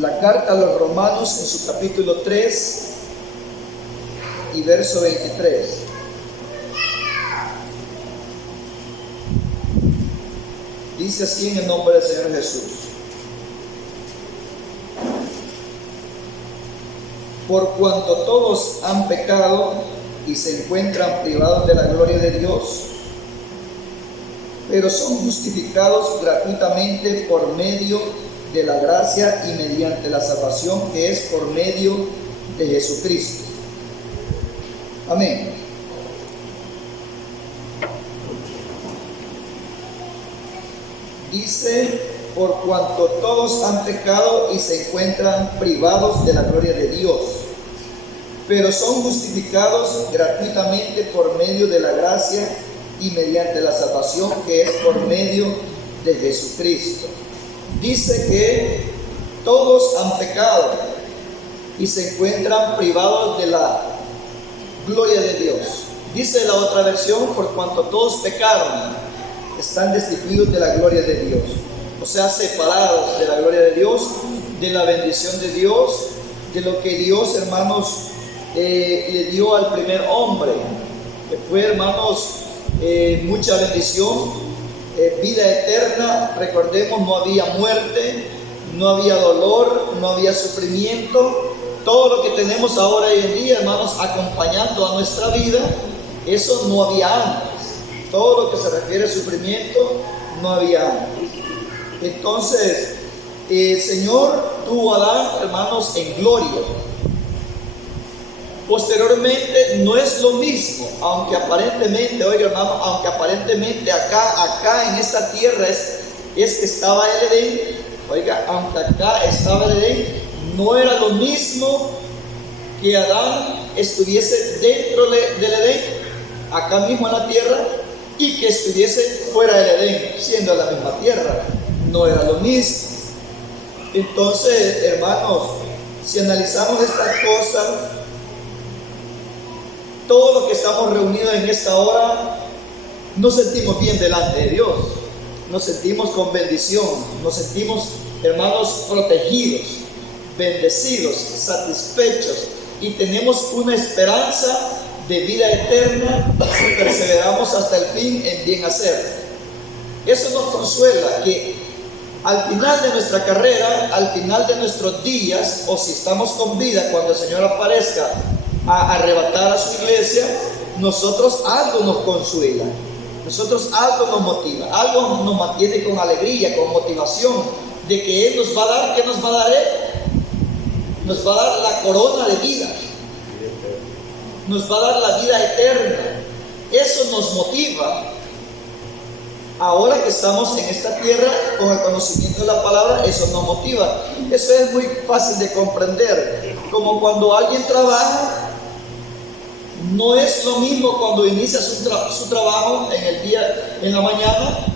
La carta a los Romanos en su capítulo 3 y verso 23. Dice así en el nombre del Señor Jesús: por cuanto todos han pecado y se encuentran privados de la gloria de Dios, pero son justificados gratuitamente por medio de la gracia y mediante la salvación que es por medio de Jesucristo. Amén. Dice, por cuanto todos han pecado y se encuentran privados de la gloria de Dios, pero son justificados gratuitamente por medio de la gracia y mediante la salvación que es por medio de Jesucristo. Dice que todos han pecado y se encuentran privados de la gloria de Dios. Dice la otra versión, por cuanto todos pecaron, están destituidos de la gloria de Dios. O sea, separados de la gloria de Dios, de la bendición de Dios, de lo que Dios, hermanos, le dio al primer hombre, que fue, hermanos, mucha bendición, vida eterna. Recordemos, no había muerte, no había dolor, no había sufrimiento. Todo lo que tenemos ahora hoy en día, hermanos, acompañando a nuestra vida, eso no había antes. Todo lo que se refiere a sufrimiento, no había antes. Entonces, el Señor tuvo a Adán, hermanos, en gloria. Posteriormente no es lo mismo, aunque aparentemente, oiga hermano, aunque aparentemente acá en esta tierra es que estaba el Edén, oiga, aunque acá estaba el Edén, no era lo mismo que Adán estuviese dentro del Edén, acá mismo en la tierra, y que estuviese fuera del Edén, siendo la misma tierra, no era lo mismo. Entonces, hermanos, si analizamos estas cosas, todos los que estamos reunidos en esta hora nos sentimos bien delante de Dios, nos sentimos con bendición, nos sentimos, hermanos, protegidos, bendecidos, satisfechos, y tenemos una esperanza de vida eterna si perseveramos hasta el fin en bien hacer. Eso nos consuela, que al final de nuestra carrera, al final de nuestros días, o si estamos con vida cuando el Señor aparezca a arrebatar a su iglesia, nosotros algo nos consuela, nosotros algo nos motiva, algo nos mantiene con alegría, con motivación, de que Él nos va a dar. ¿Qué nos va a dar Él? Nos va a dar la corona de vida, nos va a dar la vida eterna. Eso nos motiva. Ahora que estamos en esta tierra con el conocimiento de la palabra, eso nos motiva. Eso es muy fácil de comprender. Como cuando alguien trabaja, no es lo mismo cuando inicia su trabajo en el día, en la mañana,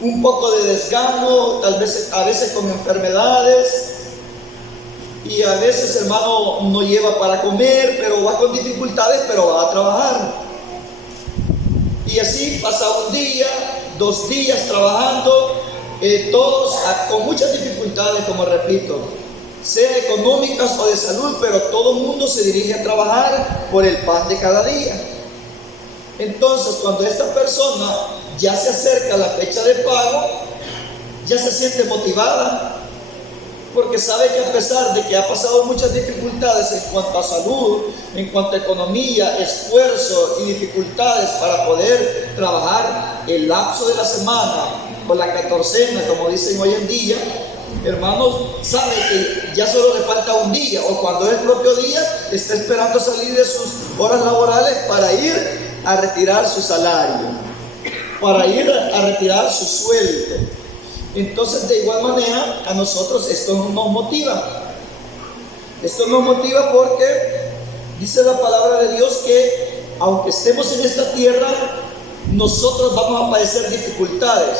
un poco de desgano, tal vez a veces con enfermedades, y a veces, hermano, no lleva para comer, pero va con dificultades, pero va a trabajar. Y así pasa un día, 2 días trabajando, todos con muchas dificultades, como repito, sea económicas o de salud, pero todo el mundo se dirige a trabajar por el pan de cada día. Entonces, cuando esta persona ya se acerca a la fecha de pago, ya se siente motivada, porque sabe que a pesar de que ha pasado muchas dificultades en cuanto a salud, en cuanto a economía, esfuerzo y dificultades para poder trabajar el lapso de la semana o la catorcena, como dicen hoy en día, hermanos, sabe que ya solo le falta un día, o cuando es el propio día, está esperando salir de sus horas laborales para ir a retirar su salario, para ir a retirar su sueldo. Entonces, de igual manera, a nosotros esto nos motiva. Esto nos motiva porque dice la palabra de Dios que aunque estemos en esta tierra, nosotros vamos a padecer dificultades.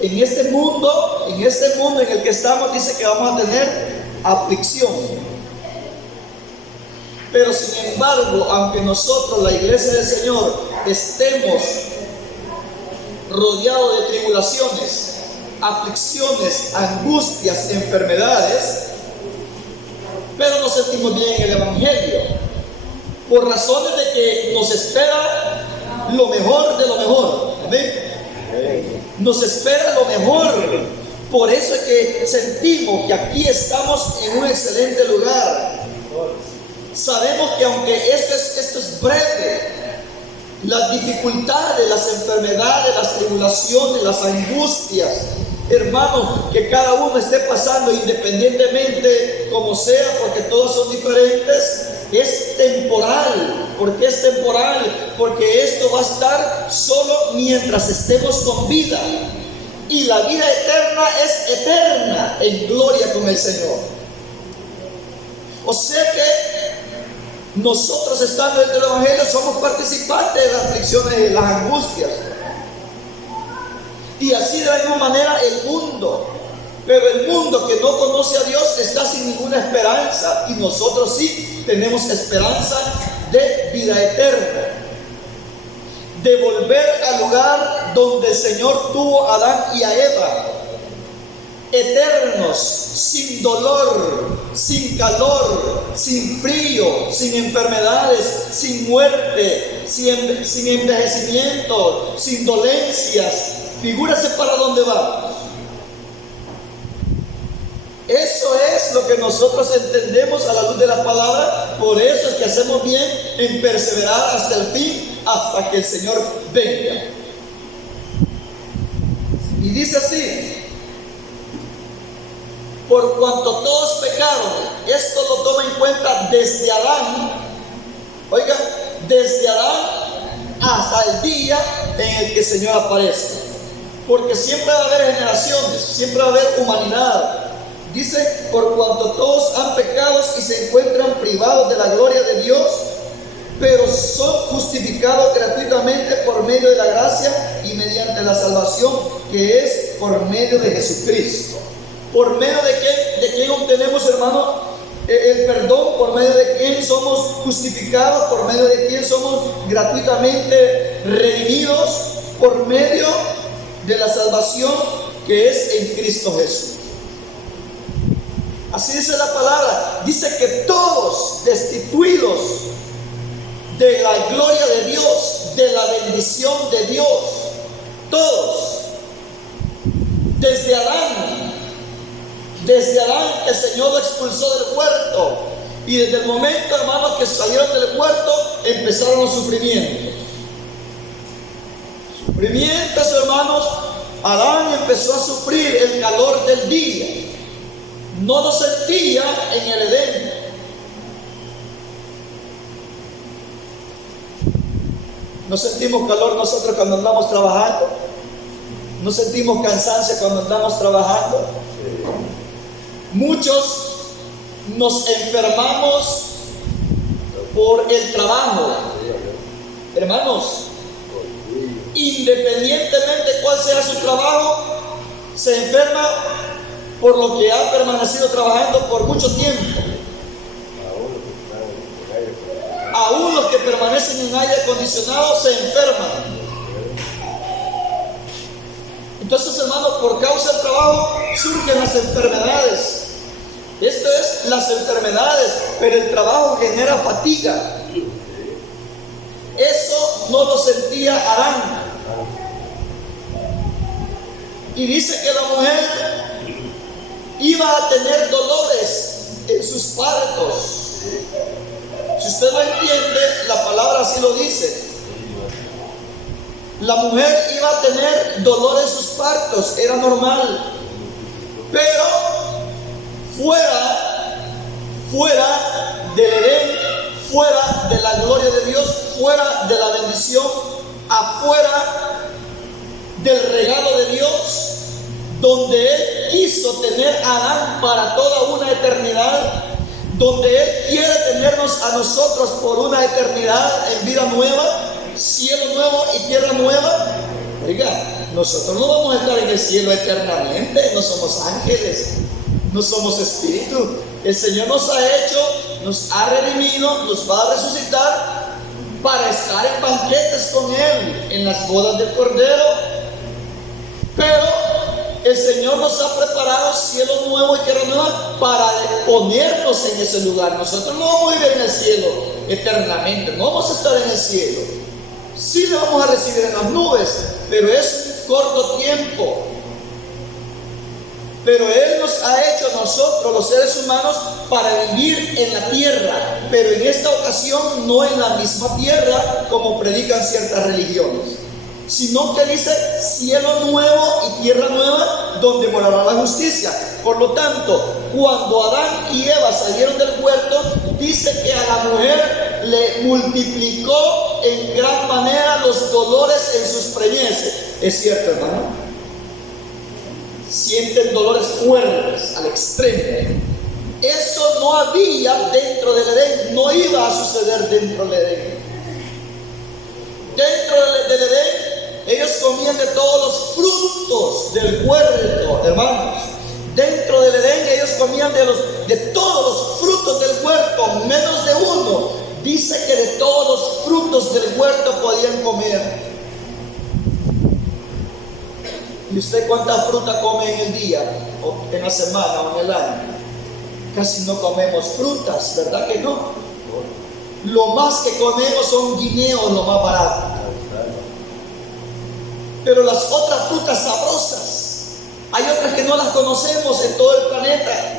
En este mundo en el que estamos, dice que vamos a tener aflicción. Pero sin embargo, aunque nosotros, la iglesia del Señor, estemos rodeados de tribulaciones, aflicciones, angustias, enfermedades, nos sentimos bien en el Evangelio, por razones de que nos espera lo mejor de lo mejor. Amén. Nos espera lo mejor. Por eso es que sentimos que aquí estamos en un excelente lugar. Sabemos que aunque esto es breve, las dificultades, las enfermedades, las tribulaciones, las angustias, hermanos, que cada uno esté pasando independientemente como sea, porque todos son diferentes, es temporal. ¿Por qué es temporal? Porque esto va a estar solo mientras estemos con vida. Y la vida eterna es eterna en gloria con el Señor. O sea que nosotros, estando dentro del Evangelio, somos participantes de las aflicciones y de las angustias. Y así de la misma manera el mundo. Pero el mundo que no conoce a Dios está sin ninguna esperanza. Y nosotros sí tenemos esperanza de vida eterna. De volver al lugar donde el Señor tuvo a Adán y a Eva. Eternos, sin dolor, sin calor, sin frío, sin enfermedades, sin muerte, sin envejecimiento, sin dolencias. Figúrese para dónde va. Eso es lo que nosotros entendemos a la luz de la palabra. Por eso es que hacemos bien en perseverar hasta el fin, hasta que el Señor venga. Y dice así: por cuanto todos pecaron. Esto lo toma en cuenta desde Adán. Oiga, desde Adán hasta el día en el que el Señor aparece. Porque siempre va a haber generaciones, siempre va a haber humanidad. Dice, por cuanto todos han pecado y se encuentran privados de la gloria de Dios, pero son justificados gratuitamente por medio de la gracia y mediante la salvación que es por medio de Jesucristo. ¿Por medio de quién obtenemos, hermano, el perdón? ¿Por medio de quién somos justificados? ¿Por medio de quién somos gratuitamente redimidos? Por medio de la salvación que es en Cristo Jesús. Así dice la palabra. Dice que todos destituidos de la gloria de Dios, de la bendición de Dios, todos, desde Adán el Señor lo expulsó del huerto, y desde el momento, hermanos, que salieron del huerto, empezaron los sufrimientos. Hermanos, Adán empezó a sufrir el calor del día. No lo sentía en el Edén. ¿No sentimos calor nosotros cuando andamos trabajando? ¿No sentimos cansancio cuando andamos trabajando? Muchos nos enfermamos por el trabajo. Hermanos, independientemente cuál sea su trabajo, se enferma por lo que ha permanecido trabajando por mucho tiempo. Aún los que permanecen en aire acondicionado se enferman. Entonces, hermanos, por causa del trabajo surgen las enfermedades. Esto es las enfermedades, pero el trabajo genera fatiga. Eso no lo sentía Adán. Y dice que la mujer iba a tener dolores en sus partos. Si usted lo entiende, la palabra así lo dice. La mujer iba a tener dolor en sus partos, era normal. Pero fuera del Edén, fuera de la gloria de Dios, fuera de la bendición, afuera del regalo de Dios, donde Él quiso tener a Adán para toda una eternidad, donde Él quiere tenernos a nosotros por una eternidad en vida nueva, cielo nuevo y tierra nueva. Oiga, nosotros no vamos a estar en el cielo eternamente, no somos ángeles, no somos espíritus. El Señor nos ha hecho, nos ha redimido, nos va a resucitar para estar en banquetes con Él, en las bodas del Cordero. Pero El Señor nos ha preparado cielo nuevo y tierra nueva para ponernos en ese lugar. Nosotros no vamos a vivir en el cielo eternamente, no vamos a estar en el cielo. Sí le vamos a recibir en las nubes, pero es un corto tiempo. Pero Él nos ha hecho a nosotros, los seres humanos, para vivir en la tierra, pero en esta ocasión no en la misma tierra como predican ciertas religiones, sino que dice cielo nuevo y tierra nueva donde morará la justicia. Por lo tanto, cuando Adán y Eva salieron del huerto, dice que a la mujer le multiplicó en gran manera los dolores en sus preñeces. ¿Es cierto, hermano? Sienten dolores fuertes al extremo. Eso no había dentro del Edén, no iba a suceder dentro del Edén. Dentro del Edén, ellos comían de todos los frutos del huerto, hermanos. Dentro del Edén, ellos comían de todos los frutos del huerto, menos de uno. Dice que de todos los frutos del huerto podían comer. ¿Y usted cuánta fruta come en el día, o en la semana, o en el año? Casi no comemos frutas, ¿verdad que no? Lo más que comemos son guineos, lo más barato. Pero las otras frutas sabrosas, hay otras que no las conocemos en todo el planeta.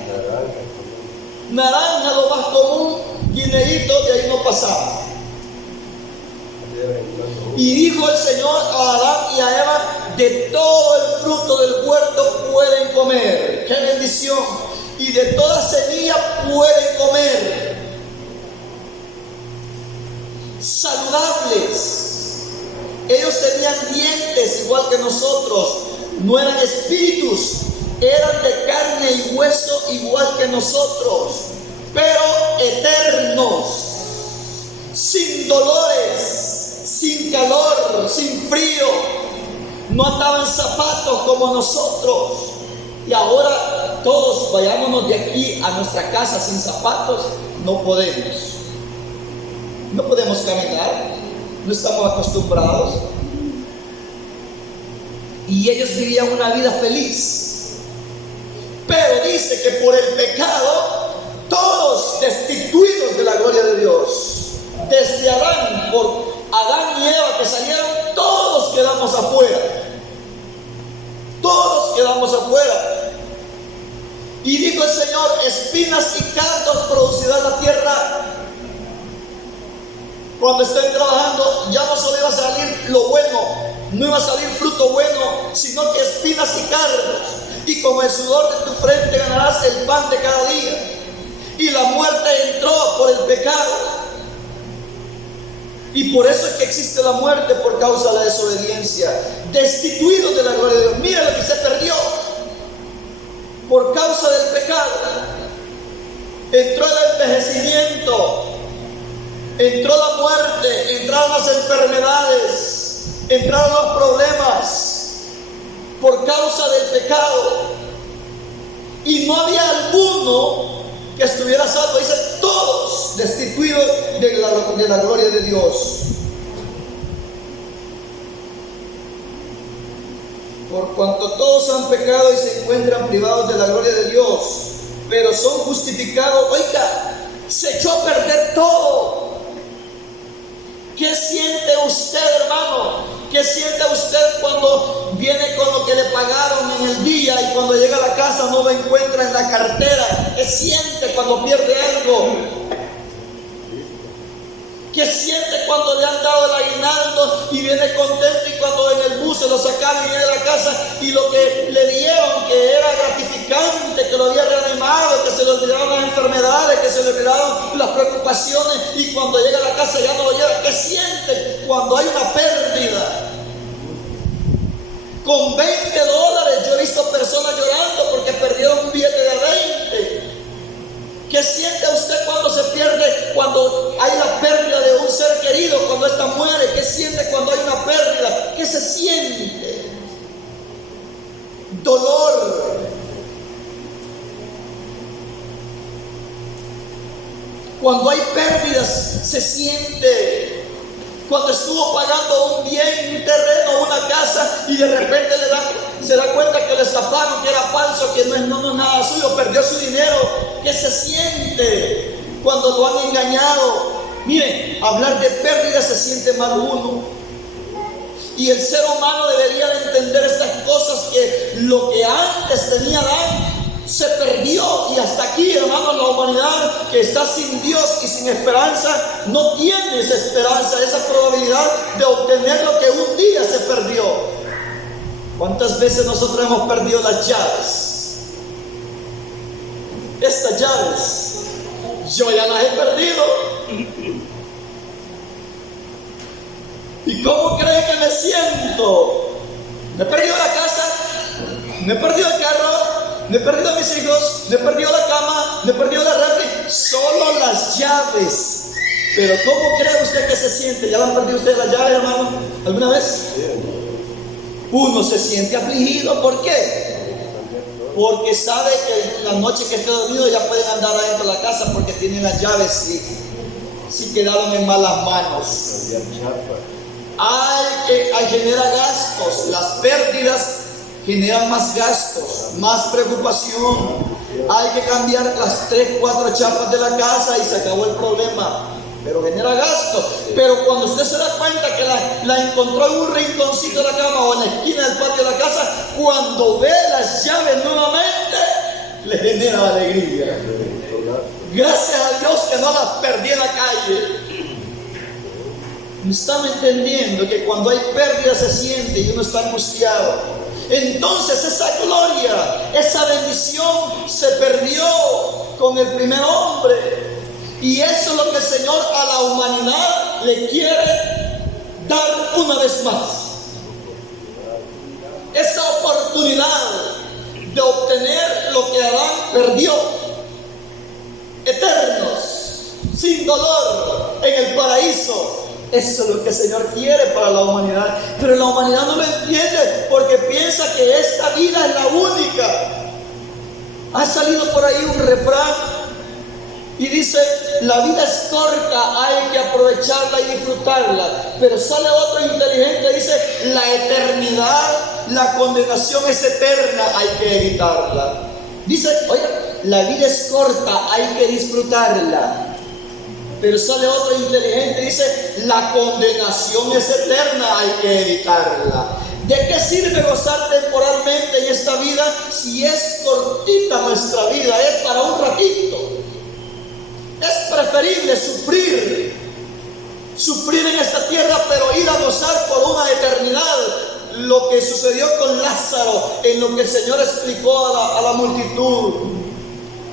Naranja, lo más común, guineíto, de ahí no pasamos. Y dijo el Señor a Adán y a Eva: de todo el fruto del huerto pueden comer. ¡Qué bendición! Y de toda semilla pueden comer. Saludables. Ellos tenían dientes igual que nosotros. No eran espíritus, eran de carne y hueso igual que nosotros, pero eternos, sin dolores, sin calor, sin frío. No andaban zapatos como nosotros. Y ahora todos vayámonos de aquí a nuestra casa sin zapatos. No podemos. No podemos caminar. No estamos acostumbrados. Y ellos vivían una vida feliz. Pero dice que por el pecado, todos destituidos de la gloria de Dios. Desde Adán, por Adán y Eva que salieron, todos quedamos afuera. Todos quedamos afuera. Y dijo el Señor: espinas y cardos producirá la tierra. Cuando estén trabajando, ya no solo iba a salir lo bueno, no iba a salir fruto bueno, sino que espinas y cardos. Y con el sudor de tu frente ganarás el pan de cada día. Y la muerte entró por el pecado. Y por eso es que existe la muerte, por causa de la desobediencia. Destituidos de la gloria de Dios. Mira lo que se perdió por causa del pecado. Entró el envejecimiento, entró la muerte, entraron las enfermedades, entraron los problemas por causa del pecado. Y no había alguno que estuviera salvo. Dice: todos destituidos de la gloria de Dios. Por cuanto todos han pecado y se encuentran privados de la gloria de Dios, pero son justificados. Oiga, se echó a perder todo. ¿Qué siente usted, hermano? ¿Qué siente usted cuando viene con lo que le pagaron en el día y cuando llega a la casa no lo encuentra en la cartera? ¿Qué siente cuando pierde algo? ¿Qué siente cuando le han dado el aguinaldo y viene contento, y cuando en el bus se lo sacaron y viene a la casa y lo que le dieron, que era gratificante, que lo había reanimado, que se le olvidaron las enfermedades, que se le olvidaron las preocupaciones, y cuando llega a la casa ya no lo lleva? ¿Qué siente cuando hay una pérdida? Con $20 yo he visto personas llorando porque perdieron un billete de 20. ¿Qué siente usted cuando se pierde, cuando hay la pérdida de un ser querido, cuando ésta muere? ¿Qué siente cuando hay una pérdida? ¿Qué se siente? Dolor. Cuando hay pérdidas se siente. Cuando estuvo pagando un bien, un terreno, una casa, y de repente le dan se da cuenta que le estafaron, que era falso, que no es nada suyo, perdió su dinero. ¿Qué se siente cuando lo han engañado? Miren, hablar de pérdida se siente mal uno. Y el ser humano debería de entender estas cosas, que lo que antes tenía Adán se perdió, y hasta aquí, hermanos, la humanidad que está sin Dios y sin esperanza no tiene esa esperanza, esa probabilidad de obtener lo que un día se perdió. ¿Cuántas veces nosotros hemos perdido las llaves? Estas llaves yo ya las he perdido. ¿Y cómo cree que me siento? Me he perdido la casa, me he perdido el carro, me he perdido a mis hijos, me he perdido la cama, me he perdido la refri, solo las llaves. Pero ¿cómo cree usted que se siente? ¿Ya la han perdido usted las llaves, hermano? ¿Alguna vez? Uno se siente afligido. ¿Por qué? Porque sabe que la noche que esté dormido ya pueden andar adentro de la casa porque tienen las llaves si quedaron en malas manos. Hay genera gastos. Las pérdidas generan más gastos, más preocupación. Hay que cambiar las 3, 4 chapas de la casa y se acabó el problema. Pero genera gastos. Pero cuando usted se da cuenta que la encontró en un rinconcito de la cama o en la esquina del patio de la casa, cuando ve las llaves nuevamente, le genera alegría. Gracias a Dios que no las perdí en la calle. ¿Me están entendiendo que cuando hay pérdida se siente y uno está angustiado? Entonces esa gloria, esa bendición se perdió con el primer hombre. Y eso es lo que el Señor a la humanidad le quiere dar una vez más. Esa oportunidad de obtener lo que Adán perdió. Eternos, sin dolor, en el paraíso. Eso es lo que el Señor quiere para la humanidad. Pero la humanidad no lo entiende porque piensa que esta vida es la única. Ha salido por ahí un refrán y dice: la vida es corta, hay que aprovecharla y disfrutarla. Pero sale otro inteligente y dice: la eternidad, la condenación es eterna, hay que evitarla. Dice: oiga, la vida es corta, hay que disfrutarla. Pero sale otro inteligente y dice: la condenación es eterna, hay que evitarla. ¿De qué sirve gozar temporalmente en esta vida si es cortita nuestra vida? Es para un ratito. Es preferible sufrir en esta tierra, pero ir a gozar por una eternidad. Lo que sucedió con Lázaro, en lo que el Señor explicó a la multitud.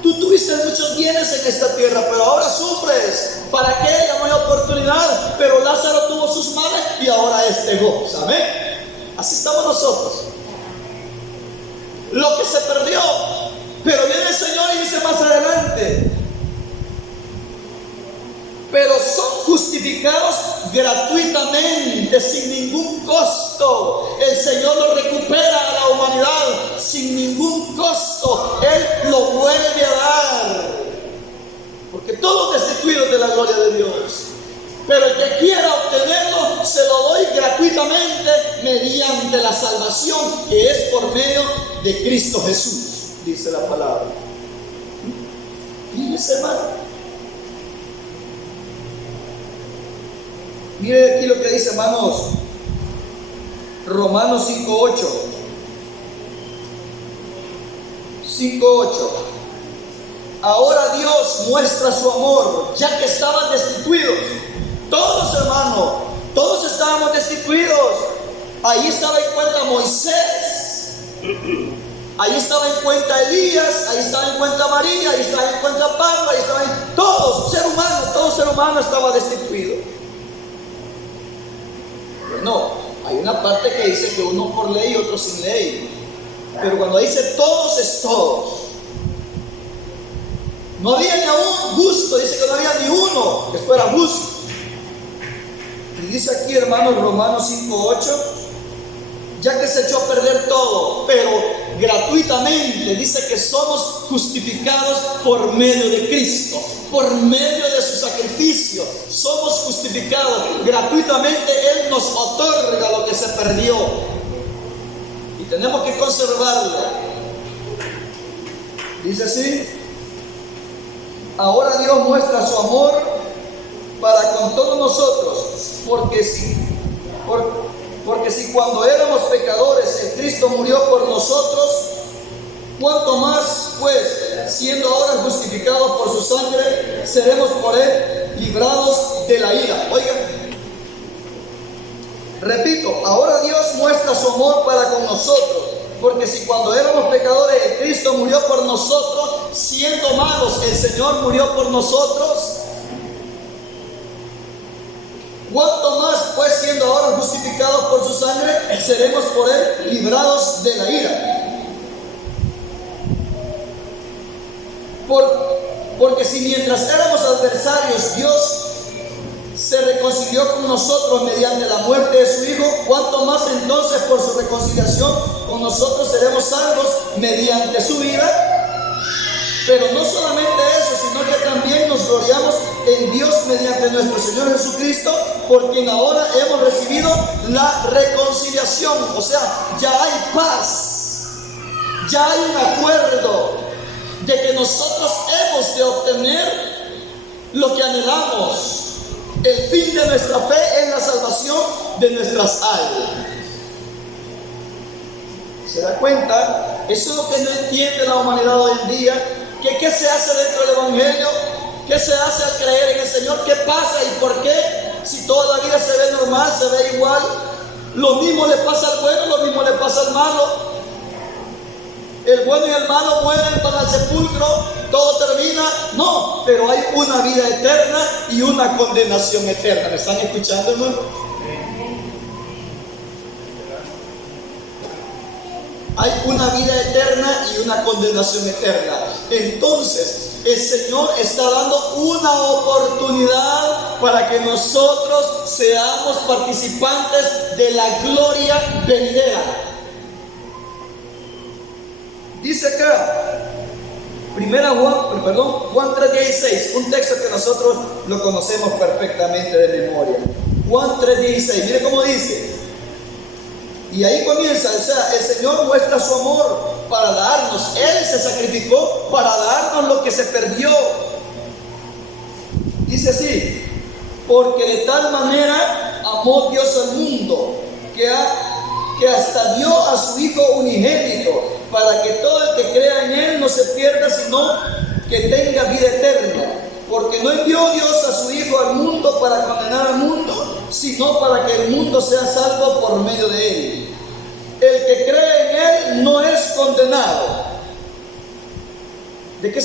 Tú tuviste muchos bienes en esta tierra, pero ahora sufres. ¿Para qué? Ya no hay oportunidad. Pero Lázaro tuvo sus males y ahora goza. ¿Amén? Así estamos nosotros. Lo que se perdió. Pero viene el Señor y dice más adelante: pero son justificados gratuitamente, sin ningún costo. El Señor lo recupera a la humanidad sin ningún costo. Él lo vuelve a dar, porque todos destituidos de la gloria de Dios. Pero el que quiera obtenerlo, se lo doy gratuitamente mediante la salvación que es por medio de Cristo Jesús, dice la palabra. Fíjense, hermano. Mire aquí lo que dice, hermanos, Romanos 5:8. 5:8. Ahora Dios muestra su amor, ya que estaban destituidos. Todos, hermanos, todos estábamos destituidos. Ahí estaba en cuenta Moisés, ahí estaba en cuenta Elías, ahí estaba en cuenta María, ahí estaba en cuenta Pablo, ahí estaba en... todo ser humano estaba destituido. No, hay una parte que dice que uno por ley y otro sin ley. Pero cuando dice todos, es todos. No había ni un justo, dice que no había ni uno que fuera justo. Y dice aquí, hermanos, Romanos 5:8, ya que se echó a perder todo, pero gratuitamente, dice que somos justificados por medio de Cristo, por medio de su sacrificio. Somos justificados gratuitamente. Él nos otorga lo que se perdió. ¿Y Tenemos que conservarlo. Dice así: ahora Dios muestra su amor para con todos nosotros, porque si cuando éramos pecadores el Cristo murió por nosotros, cuánto más pues, siendo ahora justificados por su sangre, seremos por él librados de la ira. Oigan, repito, ahora Dios muestra su amor para con nosotros, porque si cuando éramos pecadores el Cristo murió por nosotros, siendo malos el Señor murió por nosotros, cuánto más pues, siendo ahora justificados por su sangre, seremos por él librados de la ira. Porque si mientras éramos adversarios Dios se reconcilió con nosotros mediante la muerte de su Hijo, cuánto más entonces por su reconciliación con nosotros seremos salvos mediante su vida. Pero no solamente eso, sino que también nos gloriamos en Dios mediante nuestro Señor Jesucristo, por quien ahora hemos recibido la reconciliación. O sea, ya hay paz, ya hay un acuerdo de que nosotros hemos de obtener lo que anhelamos. El fin de nuestra fe es la salvación de nuestras almas. ¿Se da cuenta? Eso es lo que no entiende la humanidad hoy en día. ¿Qué se hace dentro del Evangelio? ¿Qué se hace al creer en el Señor? ¿Qué pasa y por qué? Si toda la vida se ve normal, se ve igual. Lo mismo le pasa al bueno, lo mismo le pasa al malo. El bueno y el malo mueren, van al sepulcro, todo termina. No, pero hay una vida eterna y una condenación eterna. ¿Me están escuchando, hermano? Hay una vida eterna y una condenación eterna. Entonces, el Señor está dando una oportunidad para que nosotros seamos participantes de la gloria venidera. Dice acá, Juan 3:16, un texto que nosotros lo conocemos perfectamente de memoria. Juan 3:16, mire cómo dice. Y ahí comienza, o sea, el Señor muestra su amor para darnos. Él se sacrificó para darnos lo que se perdió. Dice así: porque de tal manera amó Dios al mundo, que hasta dio a su Hijo unigénito, para que todo el que crea en Él no se pierda, sino que tenga vida eterna. Porque no envió Dios a su Hijo al mundo para condenar al mundo, sino para que el mundo sea salvo por medio de Él. El que cree en Él no es condenado. ¿A qué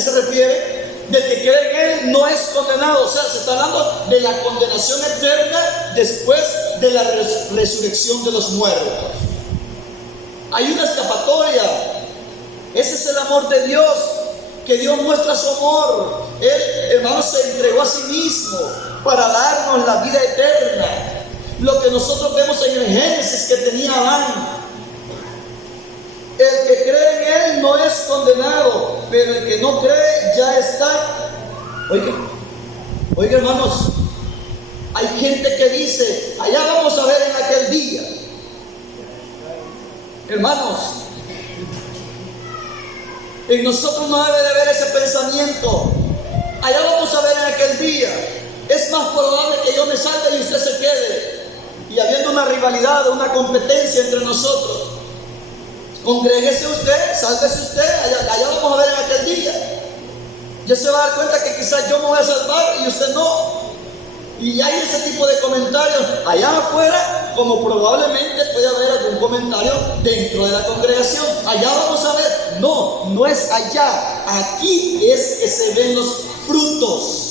se refiere? Del que cree en Él no es condenado. O sea, se está hablando de la condenación eterna después de la resurrección de los muertos. Hay una escapatoria. Ese es el amor de Dios, que Dios muestra su amor. Él, hermanos, se entregó a sí mismo para darnos la vida eterna. Lo que nosotros vemos en el Génesis que tenía Adán. El que cree en Él no es condenado, pero el que no cree ya está. Oiga, hermanos, hay gente que dice: allá vamos a ver en aquel día. Hermanos, en nosotros no debe de haber ese pensamiento. Allá vamos a ver en aquel día. Es más probable que yo me salve y usted se quede. Y habiendo una rivalidad, una competencia entre nosotros, congréguese usted, sálvese usted, allá vamos a ver en aquel día. Ya se va a dar cuenta que quizás yo me voy a salvar y usted no. Y hay ese tipo de comentarios allá afuera, como probablemente puede haber algún comentario dentro de la congregación. Allá vamos a ver. No, no es allá. Aquí es que se ven los frutos.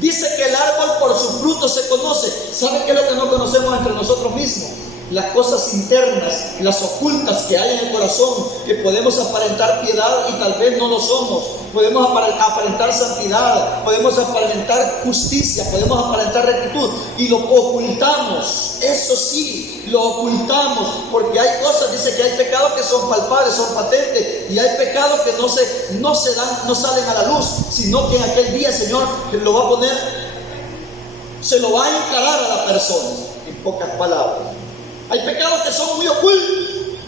Dice que el árbol por su fruto se conoce. ¿Sabe qué es lo que no conocemos entre nosotros mismos? Las cosas internas, las ocultas que hay en el corazón, que podemos aparentar piedad y tal vez no lo somos. Podemos aparentar santidad, podemos aparentar justicia, podemos aparentar rectitud y lo ocultamos. Eso sí, lo ocultamos, porque hay cosas, dice que hay pecados que son palpables, son patentes, y hay pecados que no salen a la luz, sino que en aquel día el Señor lo va a poner, se lo va a encarar a la persona, en pocas palabras. Hay pecados que son muy ocultos,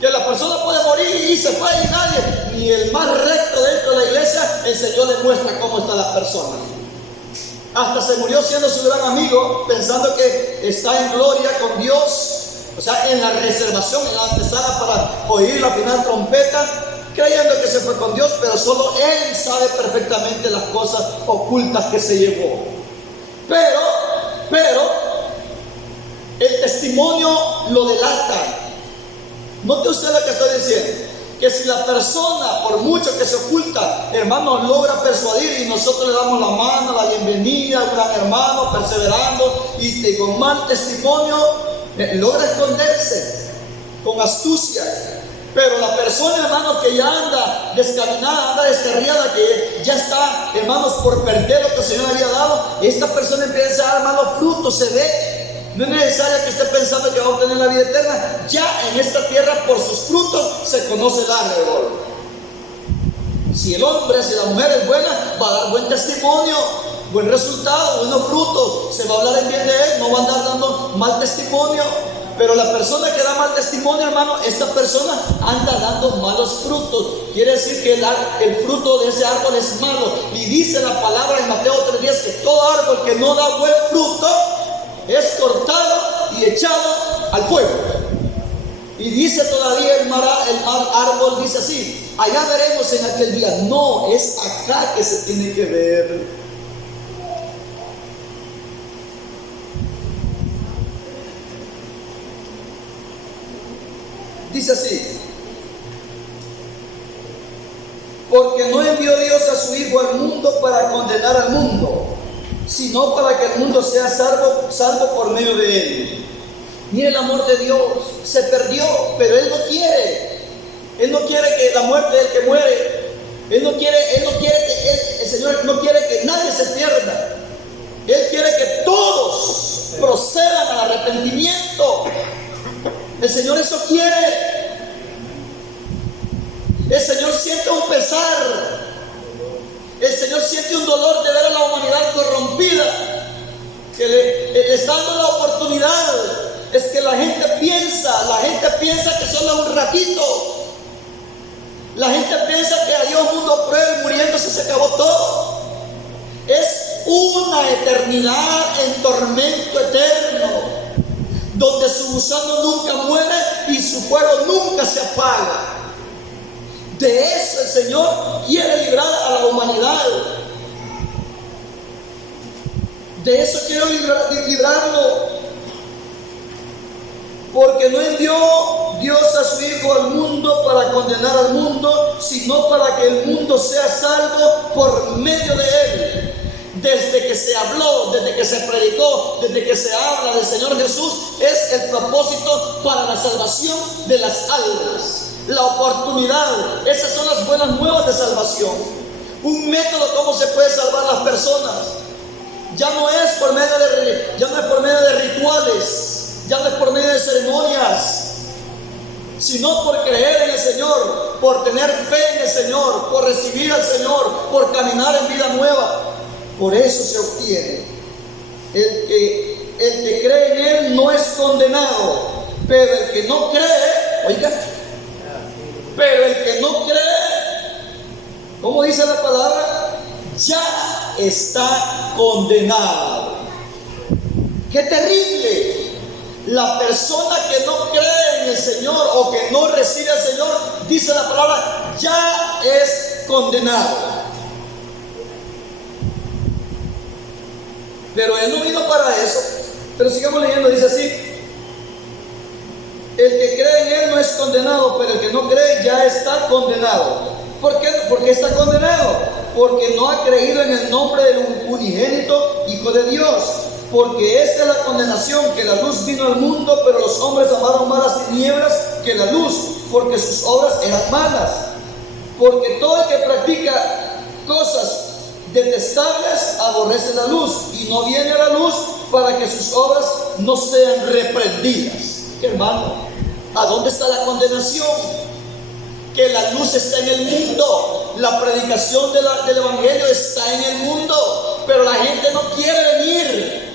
que la persona puede morir y se fue y nadie, ni el más recto dentro de la iglesia, el Señor le muestra cómo está la persona. Hasta se murió siendo su gran amigo, pensando que está en gloria con Dios, o sea, en la reservación, en la antesala para oír la final trompeta, creyendo que se fue con Dios, pero solo Él sabe perfectamente las cosas ocultas que se llevó. Pero, el testimonio lo delata. Note usted lo que estoy diciendo, que si la persona, por mucho que se oculta, hermano, logra persuadir y nosotros le damos la mano, la bienvenida, un gran hermano, perseverando y con mal testimonio, logra esconderse con astucia. Pero la persona, hermano, que ya anda descaminada, anda descarriada, que ya está, hermanos, por perder lo que el Señor había dado, y esta persona empieza a dar, hermano, frutos, se ve. No es necesario que esté pensando que va a obtener la vida eterna. Ya en esta tierra, por sus frutos, se conoce el árbol. Si el hombre, si la mujer es buena, va a dar buen testimonio, buen resultado, buenos frutos. Se va a hablar en bien de él, no va a andar dando mal testimonio. Pero la persona que da mal testimonio, hermano, esta persona anda dando malos frutos. Quiere decir que el fruto de ese árbol es malo. Y dice la palabra en Mateo 3:10 que todo árbol que no da buen fruto es cortado y echado al fuego. Y dice todavía el mal árbol, dice así: allá veremos en aquel día. No, es acá que se tiene que ver. Dice así: porque no envió Dios a su Hijo al mundo para condenar al mundo, sino para que el mundo sea salvo por medio de él. Mire el amor de Dios, se perdió, pero Él no quiere. Él no quiere que la muerte del que muere. El Señor no quiere que nadie se pierda. Él quiere que todos procedan al arrepentimiento. El Señor eso quiere. El Señor siente un pesar. El Señor siente un dolor de ver a la humanidad corrompida, que le está dando la oportunidad. Es que la gente piensa que solo un ratito. La gente piensa que a Dios mundo cruel, muriéndose se acabó todo. Es una eternidad en tormento eterno, donde su gusano nunca muere y su fuego nunca se apaga. De eso el Señor quiere librar a la humanidad. De eso quiero librarlo. Porque no envió Dios a su Hijo al mundo para condenar al mundo, sino para que el mundo sea salvo por medio de Él. Desde que se habló, desde que se predicó, desde que se habla del Señor Jesús, es el propósito para la salvación de las almas. La oportunidad, esas son las buenas nuevas de salvación. Un método cómo se puede salvar las personas. Ya no es por medio de rituales, ya no es por medio de ceremonias, sino por creer en el Señor, por tener fe en el Señor, por recibir al Señor, por caminar en vida nueva. Por eso se obtiene. El que cree en Él no es condenado, pero el que no cree, oiga, pero el que no cree, ¿cómo dice la palabra? Ya está condenado. ¡Qué terrible! La persona que no cree en el Señor o que no recibe al Señor, dice la palabra, ya es condenado. Pero Él no vino para eso. Pero sigamos leyendo, dice así: el que cree en Él no es condenado, pero el que no cree ya está condenado. ¿Por qué? ¿Por qué está condenado? Porque no ha creído en el nombre del unigénito Hijo de Dios. Porque esta es la condenación, que la luz vino al mundo, pero los hombres amaron más las tinieblas que la luz, porque sus obras eran malas. Porque todo el que practica cosas detestables aborrece la luz y no viene a la luz para que sus obras no sean reprendidas. Hermano, ¿a dónde está la condenación? Que la luz está en el mundo, la predicación del evangelio está en el mundo, pero la gente no quiere venir.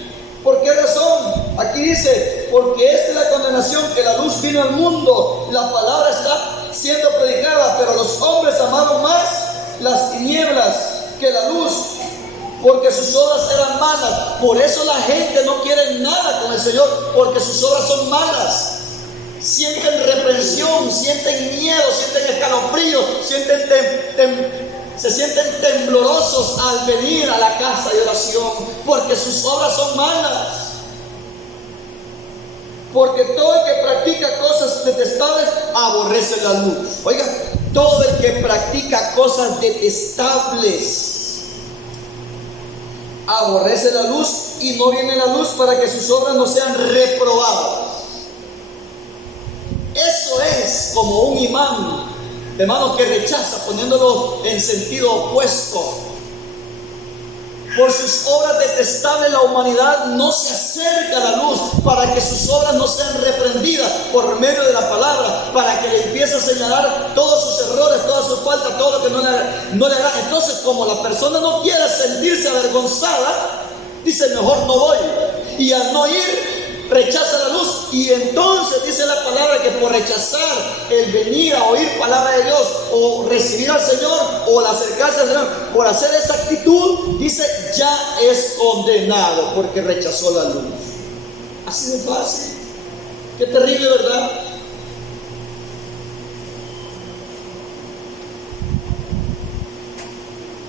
¿Por qué razón? Aquí dice, porque esta es la condenación, que la luz vino al mundo, la palabra está siendo predicada, pero los hombres amaron más las tinieblas que la luz, porque sus obras eran malas. Por eso la gente no quiere nada con el Señor, porque sus obras son malas. Sienten reprensión, sienten miedo, sienten escalofrío, se sienten temblorosos al venir a la casa de oración, porque sus obras son malas. Porque todo el que practica cosas detestables aborrece la luz. Oiga, todo el que practica cosas detestables aborrece la luz y no viene la luz para que sus obras no sean reprobadas. Eso es como un imán, hermano, que rechaza, poniéndolo en sentido opuesto. Por sus obras detestables la humanidad no se acerca a la luz, para que sus obras no sean reprendidas por medio de la palabra, para que le empiece a señalar todos sus errores, todas sus faltas, todo lo que no le haga. Entonces, como la persona no quiere sentirse avergonzada, dice, mejor no voy. Y al no ir, rechaza la luz. Y entonces dice la palabra que por rechazar el venir a oír palabra de Dios, o recibir al Señor, o el acercarse al Señor, por hacer esa actitud, dice, ya es condenado porque rechazó la luz. Así de fácil. Qué terrible, ¿verdad?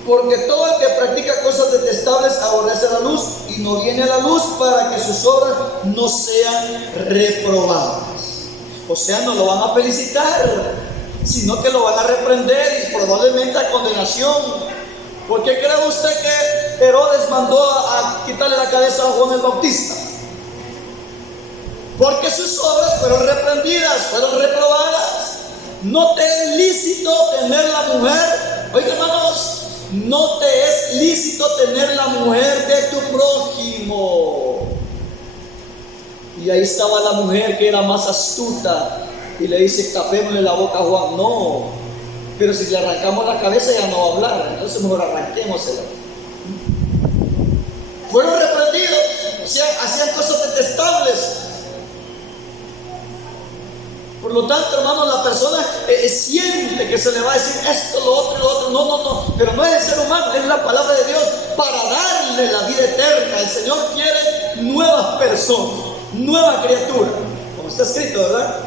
Porque todo el que practica cosas detestables aborrece la luz y no viene a la luz para que sus obras no sean reprobadas. O sea, no lo van a felicitar, sino que lo van a reprender y probablemente a condenación. ¿Por qué cree usted que Herodes mandó a quitarle la cabeza a Juan el Bautista? Porque sus obras fueron reprendidas, fueron reprobadas. No te es lícito tener la mujer, oiga, hermanos, no te es lícito tener la mujer de tu prójimo. Y ahí estaba la mujer que era más astuta y le dice, tapémosle la boca a Juan. No, pero si le arrancamos la cabeza ya no va a hablar, entonces mejor arranquémosela. Fueron reprendidos, o sea, hacían cosas detestables. Por lo tanto, hermano, la persona siente que se le va a decir esto, lo otro y lo otro. No, pero no es el ser humano, es la palabra de Dios para darle la vida eterna. El Señor quiere nuevas personas, nueva criatura, como está escrito, ¿verdad?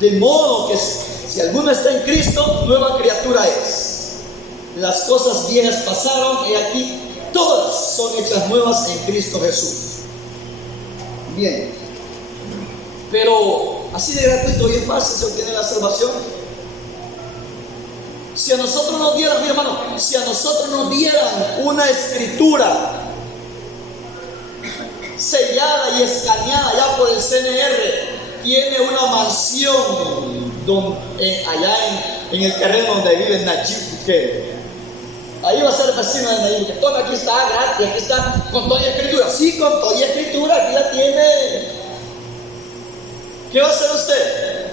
De modo que si alguno está en Cristo, nueva criatura es. Las cosas viejas pasaron y aquí todas son hechas nuevas en Cristo Jesús. Bien, pero así de gratuito y fácil se obtiene la salvación. Si a nosotros nos dieran, mi hermano, si a nosotros nos dieran una escritura sellada y escaneada ya por el CNR, tiene una mansión allá en el terreno donde vive Nayib Bukele. Ahí va a ser vecino de Nayib Bukele. Todo aquí está gratis, aquí está con toda escritura. Sí, con toda escritura, aquí la tiene. ¿Qué va a hacer usted?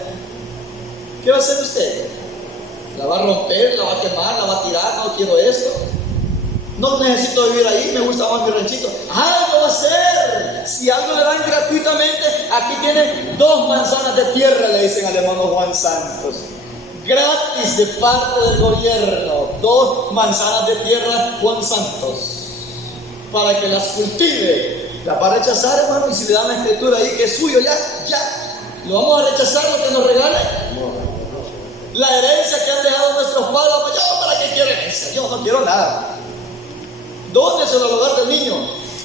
¿Qué va a hacer usted? ¿La va a romper? ¿La va a quemar? ¿La va a tirar? No quiero esto. No necesito vivir ahí, me gusta más mi ranchito. Algo va a hacer. Si algo le dan gratuitamente, aquí tiene 2 manzanas de tierra, le dicen al hermano Juan Santos. Gratis de parte del gobierno. 2 manzanas de tierra, Juan Santos, para que las cultive. ¿Las va a rechazar, hermano? Y si le dan la escritura ahí que es suyo, ya. ¿Lo vamos a rechazar lo que nos regale? La herencia que han dejado nuestros padres, yo para qué quiero herencia, yo no quiero nada. ¿Dónde se lo va a dar del niño?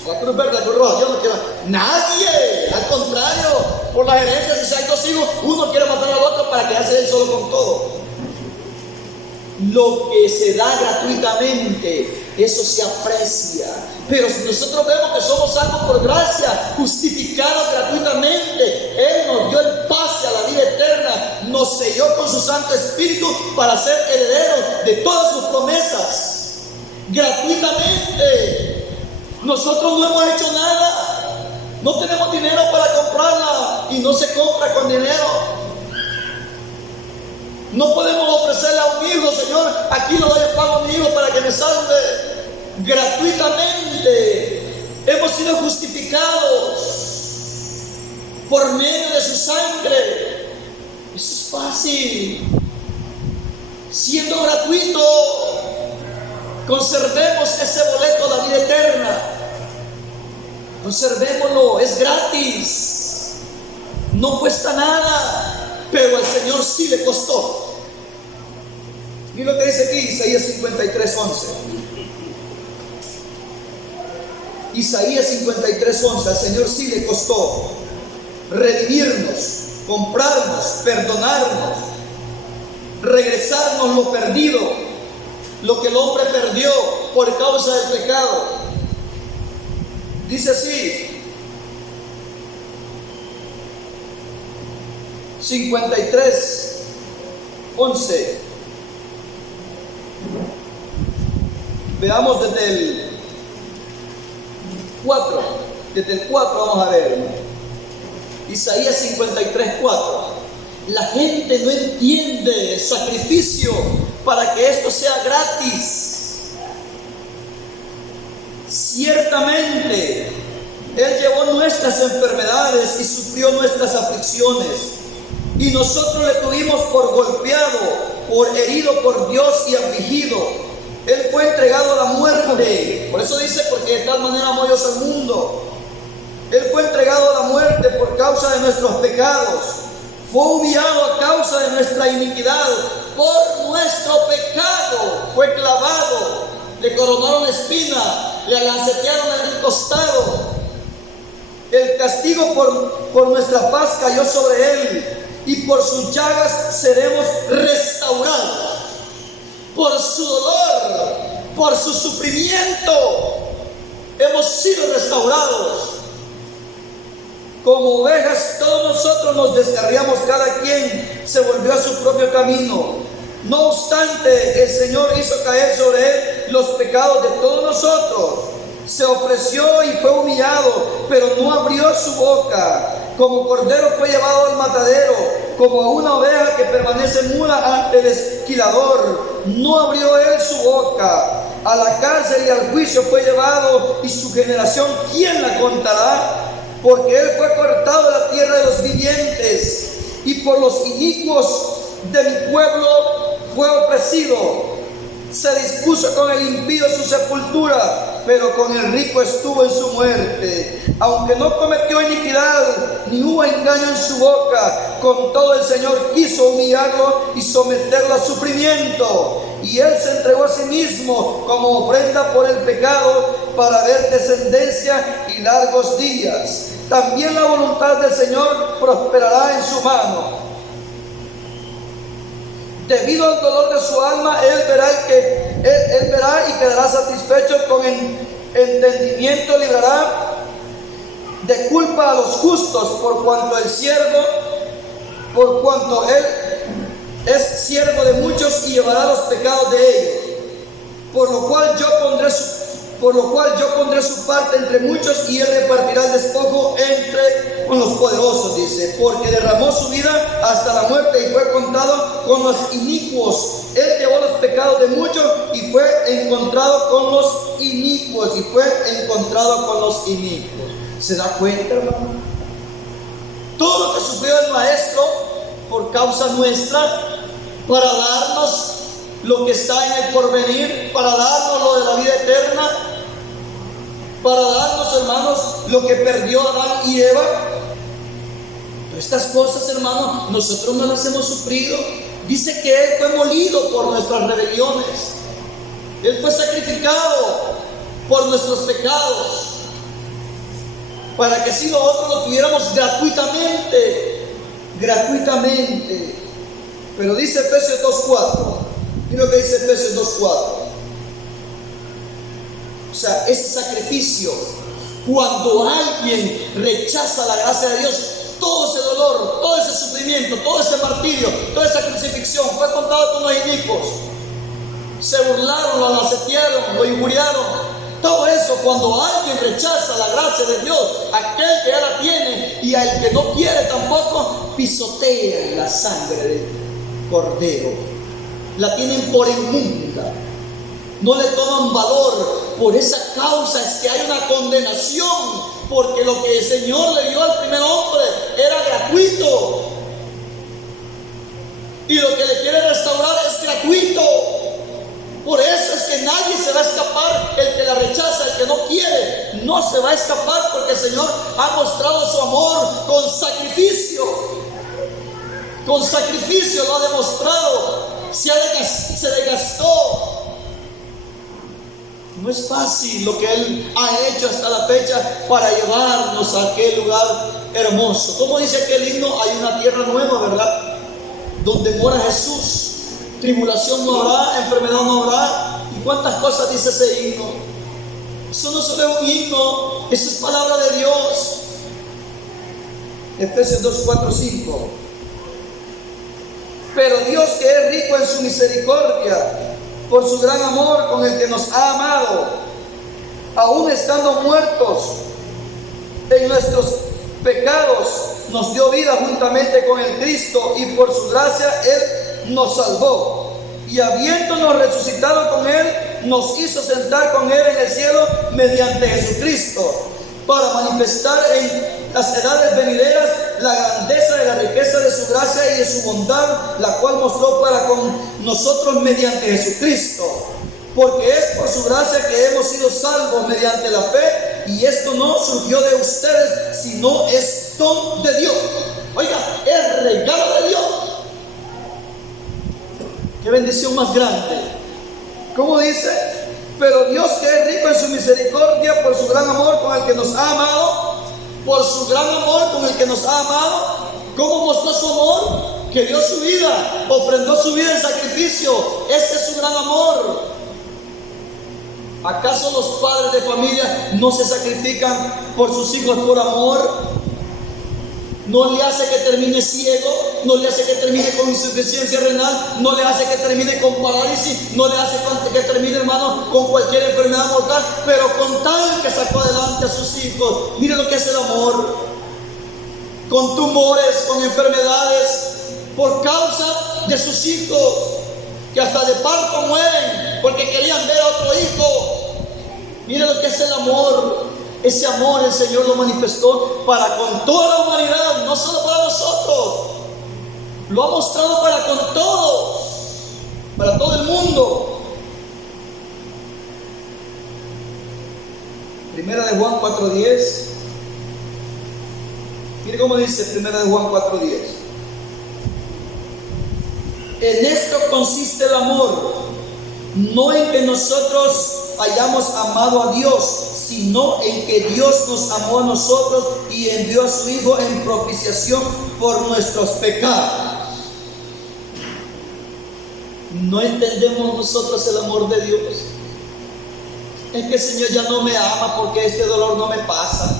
La Cruz Verde, la Cruz Roja, yo no quiero nadie. Al contrario, por las herencias, si hay 2 hijos, uno quiere matar al otro para quedarse él solo con todo. Lo que se da gratuitamente, eso se aprecia. Pero si nosotros vemos que somos salvos por gracia, justificados gratuitamente, Él nos dio el pase a la vida eterna, nos selló con su Santo Espíritu para ser herederos de todas sus promesas. Gratuitamente. Nosotros no hemos hecho nada. No tenemos dinero para comprarla y no se compra con dinero. No podemos ofrecerle a un hijo, Señor, aquí lo doy pago a mi hijo para que me salve. Gratuitamente. Hemos sido justificados por medio de su sangre. Eso es fácil. Siendo gratuito, conservemos ese boleto a la vida eterna. Conservémoslo, es gratis. No cuesta nada, pero al Señor sí le costó. Mira lo que dice aquí, Isaías 53:11. Isaías 53:11, al Señor sí le costó redimirnos, comprarnos, perdonarnos, regresarnos lo perdido, lo que el hombre perdió por causa del pecado. Dice así, 53:11. Veamos desde el 4. Desde el 4 vamos a ver. Isaías 53:4. La gente no entiende sacrificio para que esto sea gratis. Ciertamente, Él llevó nuestras enfermedades y sufrió nuestras aflicciones. Y nosotros le tuvimos por golpeado, por herido por Dios y afligido. Él fue entregado a la muerte. Por eso dice, porque de tal manera amó Dios al mundo. Él fue entregado a la muerte por causa de nuestros pecados. Fue humillado a causa de nuestra iniquidad. Por nuestro pecado fue clavado. Le coronaron espina, le alancetearon en el costado. El castigo por nuestra paz cayó sobre él, y por sus llagas seremos restaurados. Por su dolor, por su sufrimiento, hemos sido restaurados. Como ovejas, todos nosotros nos descarriamos, cada quien se volvió a su propio camino. No obstante, el Señor hizo caer sobre él los pecados de todos nosotros. Se ofreció y fue humillado, pero no abrió su boca. Como cordero fue llevado al matadero, como una oveja que permanece muda ante el esquilador, no abrió él su boca. A la cárcel y al juicio fue llevado, y su generación, ¿quién la contará? Porque él fue cortado de la tierra de los vivientes, y por los inicuos de mi pueblo fue ofrecido. Se dispuso con el impío su sepultura, pero con el rico estuvo en su muerte. Aunque no cometió iniquidad, ni hubo engaño en su boca, con todo el Señor quiso humillarlo y someterlo a sufrimiento. Y él se entregó a sí mismo como ofrenda por el pecado, para ver descendencia y largos días. También la voluntad del Señor prosperará en su mano. Debido al dolor de su alma, él verá y quedará satisfecho. Con entendimiento librará de culpa a los justos, por cuanto él es siervo de muchos y llevará los pecados de ellos. Por lo cual yo pondré su parte entre muchos, y él repartirá el despojo con los poderosos, dice, porque derramó su vida hasta la muerte y fue contado con los inicuos. Él llevó los pecados de muchos y fue encontrado con los inicuos. ¿Se da cuenta, hermano? Todo lo que sufrió el Maestro por causa nuestra, para darnos lo que está en el porvenir, para darnos lo de la vida eterna, para darnos, hermanos, lo que perdió Adán y Eva. Estas cosas, hermanos, nosotros no las hemos sufrido. Dice que Él fue molido por nuestras rebeliones. Él fue sacrificado por nuestros pecados, para que así nosotros lo tuviéramos gratuitamente. Pero dice Efesios 2:4. Mira lo que dice Efesios 2:4. O sea, ese sacrificio, cuando alguien rechaza la gracia de Dios, todo ese dolor, todo ese sufrimiento, todo ese martirio, toda esa crucifixión fue contado con los inicuos. Se burlaron, lo alacetearon, lo injuriaron. Todo eso, cuando alguien rechaza la gracia de Dios, aquel que ya la tiene y al que no quiere tampoco, pisotea la sangre del cordero. La tienen por inmunda. no le toman valor. Por esa causa es que hay una condenación, porque lo que el Señor le dio al primer hombre era gratuito, y lo que le quiere restaurar es gratuito. Por eso es que nadie se va a escapar. El que la rechaza, el que no quiere, no se va a escapar, porque el Señor ha mostrado su amor con sacrificio. Con sacrificio lo ha demostrado. Se desgastó. No es fácil lo que Él ha hecho hasta la fecha para llevarnos a aquel lugar hermoso. Como dice aquel himno, hay una tierra nueva, ¿verdad?, donde mora Jesús. Tribulación no habrá, enfermedad no habrá. ¿Y cuántas cosas dice ese himno? Eso no solo es un himno, eso es palabra de Dios. Efesios 2, 4, 5. Pero Dios, que es rico en su misericordia, por su gran amor con el que nos ha amado, aun estando muertos en nuestros pecados, nos dio vida juntamente con el Cristo, y por su gracia Él nos salvó. Y habiéndonos resucitado con Él, nos hizo sentar con Él en el cielo mediante Jesucristo, para manifestar en las edades venideras la grandeza de la riqueza de su gracia y de su bondad, la cual mostró para con nosotros mediante Jesucristo. Porque es por su gracia que hemos sido salvos mediante la fe, y esto no surgió de ustedes, sino es don de Dios. Oiga, es regalo de Dios. Qué bendición más grande. ¿Cómo dice? Pero Dios, que es rico en su misericordia, por su gran amor con el que nos ha amado, por su gran amor con el que nos ha amado. ¿Cómo mostró su amor? Que dio su vida, ofrendó su vida en sacrificio. Ese es su gran amor. ¿Acaso los padres de familia no se sacrifican por sus hijos por amor? No le hace que termine ciego, no le hace que termine con insuficiencia renal, no le hace que termine con parálisis, no le hace que termine, hermano, con cualquier enfermedad mortal, pero con tal que sacó adelante a sus hijos. Mire lo que es el amor. Con tumores, con enfermedades, por causa de sus hijos, que hasta de parto mueren porque querían ver a otro hijo. Mire lo que es el amor. Ese amor el Señor lo manifestó para con toda la humanidad, no solo para nosotros. Lo ha mostrado para con todos, para todo el mundo. Primera de Juan 4:10. Mire cómo dice Primera de Juan 4:10. En esto consiste el amor, no en que nosotros hayamos amado a Dios, sino en que Dios nos amó a nosotros y envió a su Hijo en propiciación por nuestros pecados. No entendemos nosotros el amor de Dios. Es que el Señor ya no me ama porque este dolor no me pasa.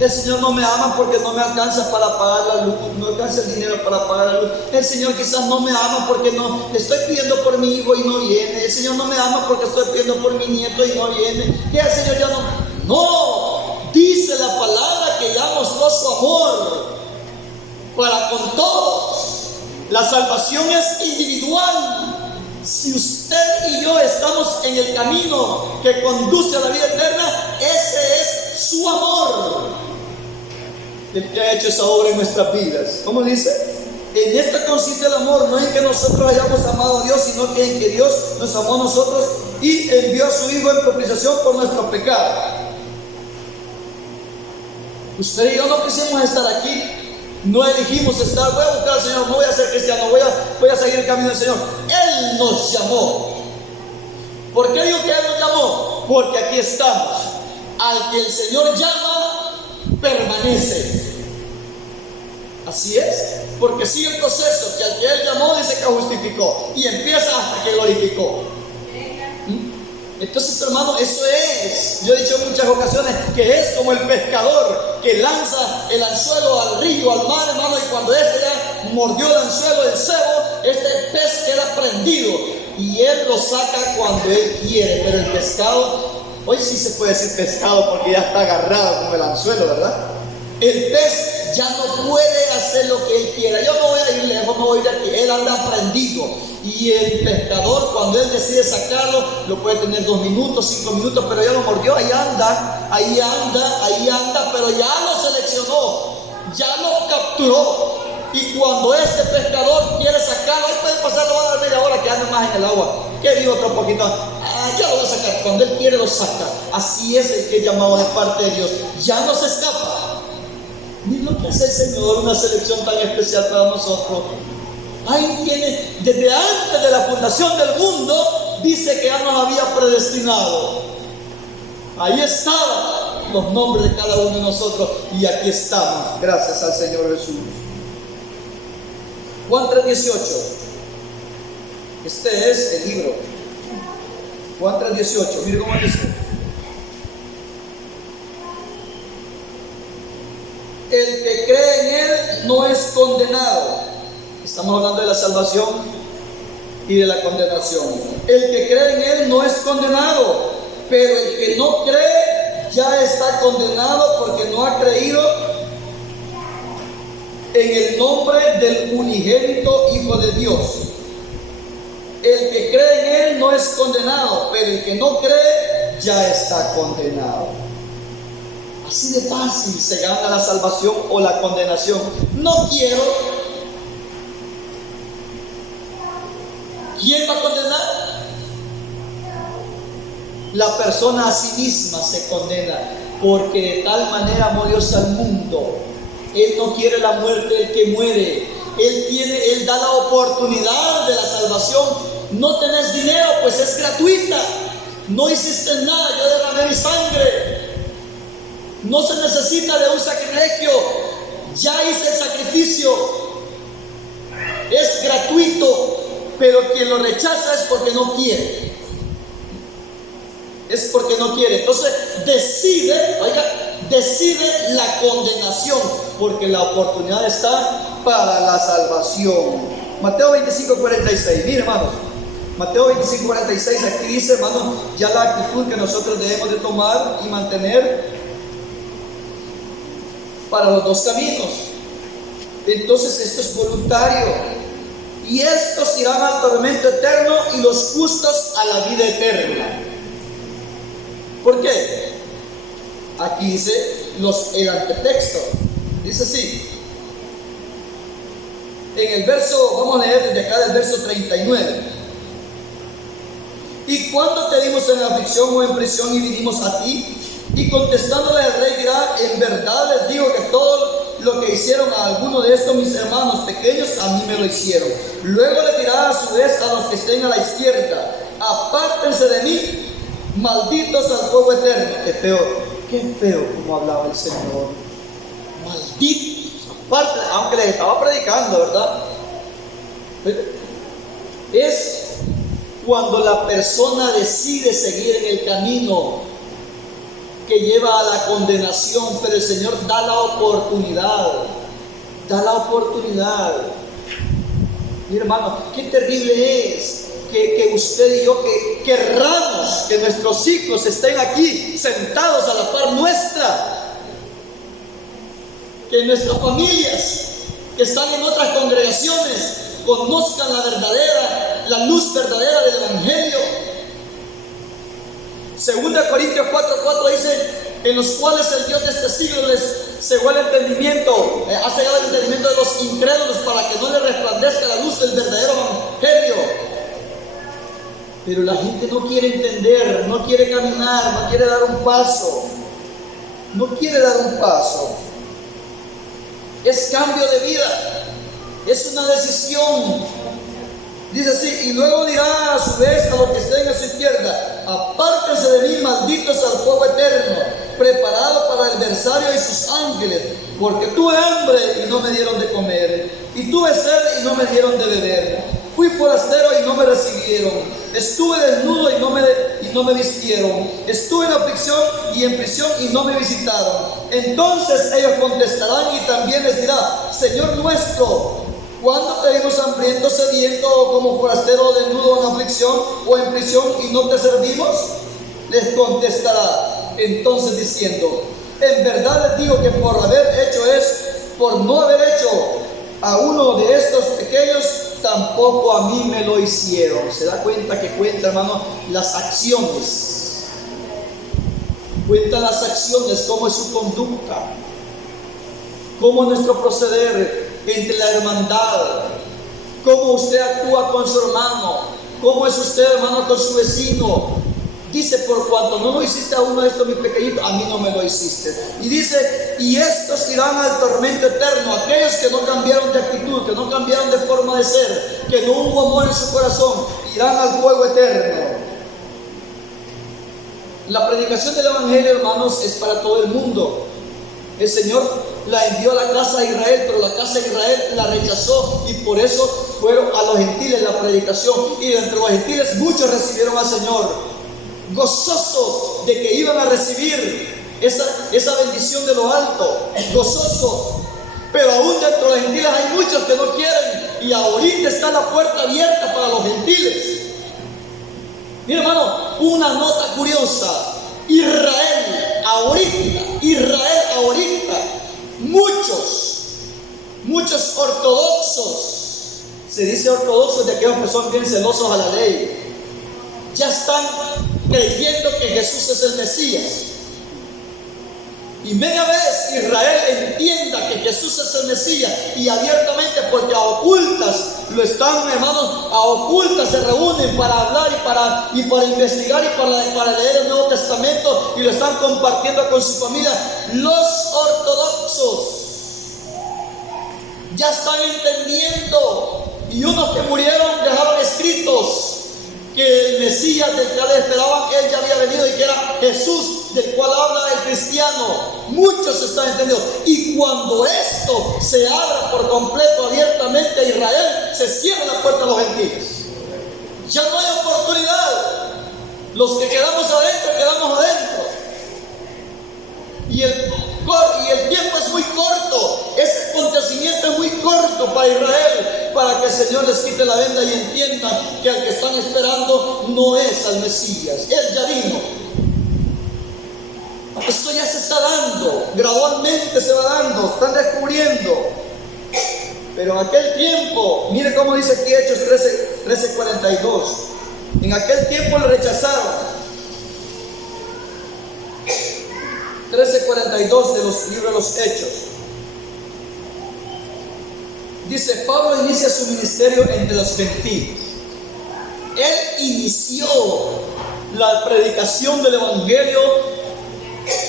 El Señor no me ama porque no me alcanza para pagar la luz, no alcanza el dinero para pagar la luz. El Señor quizás no me ama porque no le estoy pidiendo por mi hijo y no viene. El Señor no me ama porque estoy pidiendo por mi nieto y no viene. Y el Señor ya no, dice la palabra que ya mostró su amor para con todos. La salvación es individual. Si usted y yo estamos en el camino que conduce a la vida eterna, ese es su amor, el que ha hecho esa obra en nuestras vidas. ¿Cómo dice? En esto consiste el amor, no en que nosotros hayamos amado a Dios, sino que en que Dios nos amó a nosotros y envió a su Hijo en propiciación por nuestros pecados. Usted y yo no quisimos estar aquí, no elegimos estar. Voy a buscar al Señor, no voy a ser cristiano, voy a seguir el camino del Señor. Él nos llamó. ¿Por qué digo que Él nos llamó? Porque aquí estamos. Al que el Señor llama, permanece. Así es, porque sigue el proceso, que al que Él llamó dice que justificó, y empieza hasta que glorificó. Entonces, hermano, eso es. Yo he dicho en muchas ocasiones que es como el pescador que lanza el anzuelo al río, al mar, hermano, y cuando este ya mordió el anzuelo, el cebo, este pez queda prendido y él lo saca cuando él quiere. Pero el pescado, hoy sí se puede decir pescado porque ya está agarrado con el anzuelo, ¿verdad? El pez ya no puede hacer lo que él quiera. Yo no voy a ir lejos, no voy a ir aquí. Él anda prendido. Y el pescador, cuando él decide sacarlo, lo puede tener 2 minutos, 5 minutos, pero ya lo mordió. Ahí anda, pero ya lo seleccionó, ya lo capturó. Y cuando este pescador quiere sacarlo, ahí puede pasar la media hora que ande más en el agua. Que digo otro poquito, ya lo voy a sacar. Cuando él quiere, lo saca. Así es el que es llamado de parte de Dios. Ya no se escapa. Ni lo que hace el Señor, una selección tan especial para nosotros. Ahí tiene, desde antes de la fundación del mundo, dice que ya nos había predestinado. Ahí estaban los nombres de cada uno de nosotros. Y aquí estamos, gracias al Señor Jesús. Juan 3:18. Este es el libro. Juan 3:18. Mire cómo dice. El que cree en Él no es condenado. Estamos hablando de la salvación y de la condenación. El que cree en Él no es condenado, pero el que no cree ya está condenado porque no ha creído en el nombre del unigénito Hijo de Dios. El que cree en Él no es condenado, pero el que no cree ya está condenado. Así de fácil se gana la salvación o la condenación. No quiero. ¿Quién va a condenar? La persona a sí misma se condena, porque de tal manera amó Dios al mundo. Él no quiere la muerte del que muere. Él da la oportunidad de la salvación. No tenés dinero, pues es gratuita. No hiciste nada, yo derramé mi sangre. No se necesita de un sacrilegio. Ya hice el sacrificio. Es gratuito. Pero quien lo rechaza es porque no quiere. Es porque no quiere. Entonces decide la condenación, porque la oportunidad está para la salvación. Mateo 25:46. Mire, hermanos, Mateo 25:46, aquí dice, hermanos, ya la actitud que nosotros debemos de tomar y mantener para los dos caminos. Entonces esto es voluntario. Y estos irán al tormento eterno y los justos a la vida eterna. ¿Por qué? Aquí dice el antetexto. Dice así. En el verso, vamos a leer desde acá del verso 39. ¿Y cuándo te dimos en aflicción o en prisión y vinimos a ti? Y contestándole el rey dirá, en verdad les digo que todo lo que hicieron a alguno de estos mis hermanos pequeños, a mí me lo hicieron. Luego le dirá a su vez a los que estén a la izquierda, apártense de mí, malditos al fuego eterno. Qué feo como hablaba el Señor. Malditos, aparte, aunque les estaba predicando, ¿verdad? Es cuando la persona decide seguir en el camino que lleva a la condenación, pero el Señor da la oportunidad. Mi hermano, qué terrible es que usted y yo que querramos que nuestros hijos estén aquí sentados a la par nuestra, que nuestras familias que están en otras congregaciones conozcan la luz verdadera del Evangelio. 2 Corintios 4:4 dice, en los cuales el Dios de este siglo les cegó el entendimiento, ha cegado el entendimiento de los incrédulos para que no les resplandezca la luz del verdadero Evangelio. Pero la gente no quiere entender, no quiere caminar, no quiere dar un paso. Es cambio de vida, es una decisión. Dice así, y luego dirá a su vez a los que estén a su izquierda, apártense de mí, malditos al fuego eterno, preparado para el adversario y sus ángeles, porque tuve hambre y no me dieron de comer, y tuve sed y no me dieron de beber, fui forastero y no me recibieron, estuve desnudo y no me vistieron, estuve en aflicción y en prisión y no me visitaron. Entonces ellos contestarán y también les dirá, Señor nuestro, ¿cuándo te vimos hambriento, sediento, o como forastero, desnudo, en aflicción o en prisión y no te servimos? Les contestará entonces diciendo, En verdad les digo que por no haber hecho a uno de estos pequeños, tampoco a mí me lo hicieron. Se da cuenta que cuenta, hermano, las acciones. Cuenta las acciones, cómo es su conducta, cómo es nuestro proceder entre la hermandad, cómo usted actúa con su hermano, cómo es usted, hermano, con su vecino. Dice, por cuanto no lo hiciste a uno de estos mis pequeñitos, a mí no me lo hiciste. Y dice, y estos irán al tormento eterno, aquellos que no cambiaron de actitud, que no cambiaron de forma de ser, que no hubo amor en su corazón, irán al fuego eterno. La predicación del Evangelio, hermanos, es para todo el mundo. El Señor la envió a la casa de Israel, pero la casa de Israel la rechazó, y por eso fueron a los gentiles la predicación. Y entre los gentiles muchos recibieron al Señor, gozosos de que iban a recibir esa bendición de lo alto, gozosos. Pero aún dentro de los gentiles hay muchos que no quieren, y ahorita está la puerta abierta para los gentiles. Mi hermano, una nota curiosa: Israel ahorita, muchos ortodoxos, se dice ortodoxos de aquellos que son bien celosos a la ley, ya están creyendo que Jesús es el Mesías. Y media vez Israel entienda que Jesús es el Mesías, y abiertamente, porque a ocultas lo están, hermanos, a ocultas se reúnen para hablar y para investigar y para leer el Nuevo Testamento, y lo están compartiendo con su familia. Los ortodoxos ya están entendiendo, y unos que murieron dejaron escritos que el Mesías del cual esperaban, él ya había venido, y que era Jesús del cual habla el cristiano. Muchos están entendiendo, y cuando esto se abra por completo abiertamente a Israel, se cierra la puerta a los gentiles. Ya no hay oportunidad. Los que quedamos adentro, quedamos adentro. Y el tiempo es muy corto. Ese acontecimiento es muy corto para Israel, para que el Señor les quite la venda y entiendan que al que están esperando no es al Mesías. Él ya vino. Esto ya se está dando, gradualmente se va dando, están descubriendo. Pero en aquel tiempo, mire cómo dice aquí Hechos 13:42. En aquel tiempo lo rechazaron. 13:42 de los libros de los Hechos. Dice, Pablo inicia su ministerio entre los gentiles. Él inició la predicación del Evangelio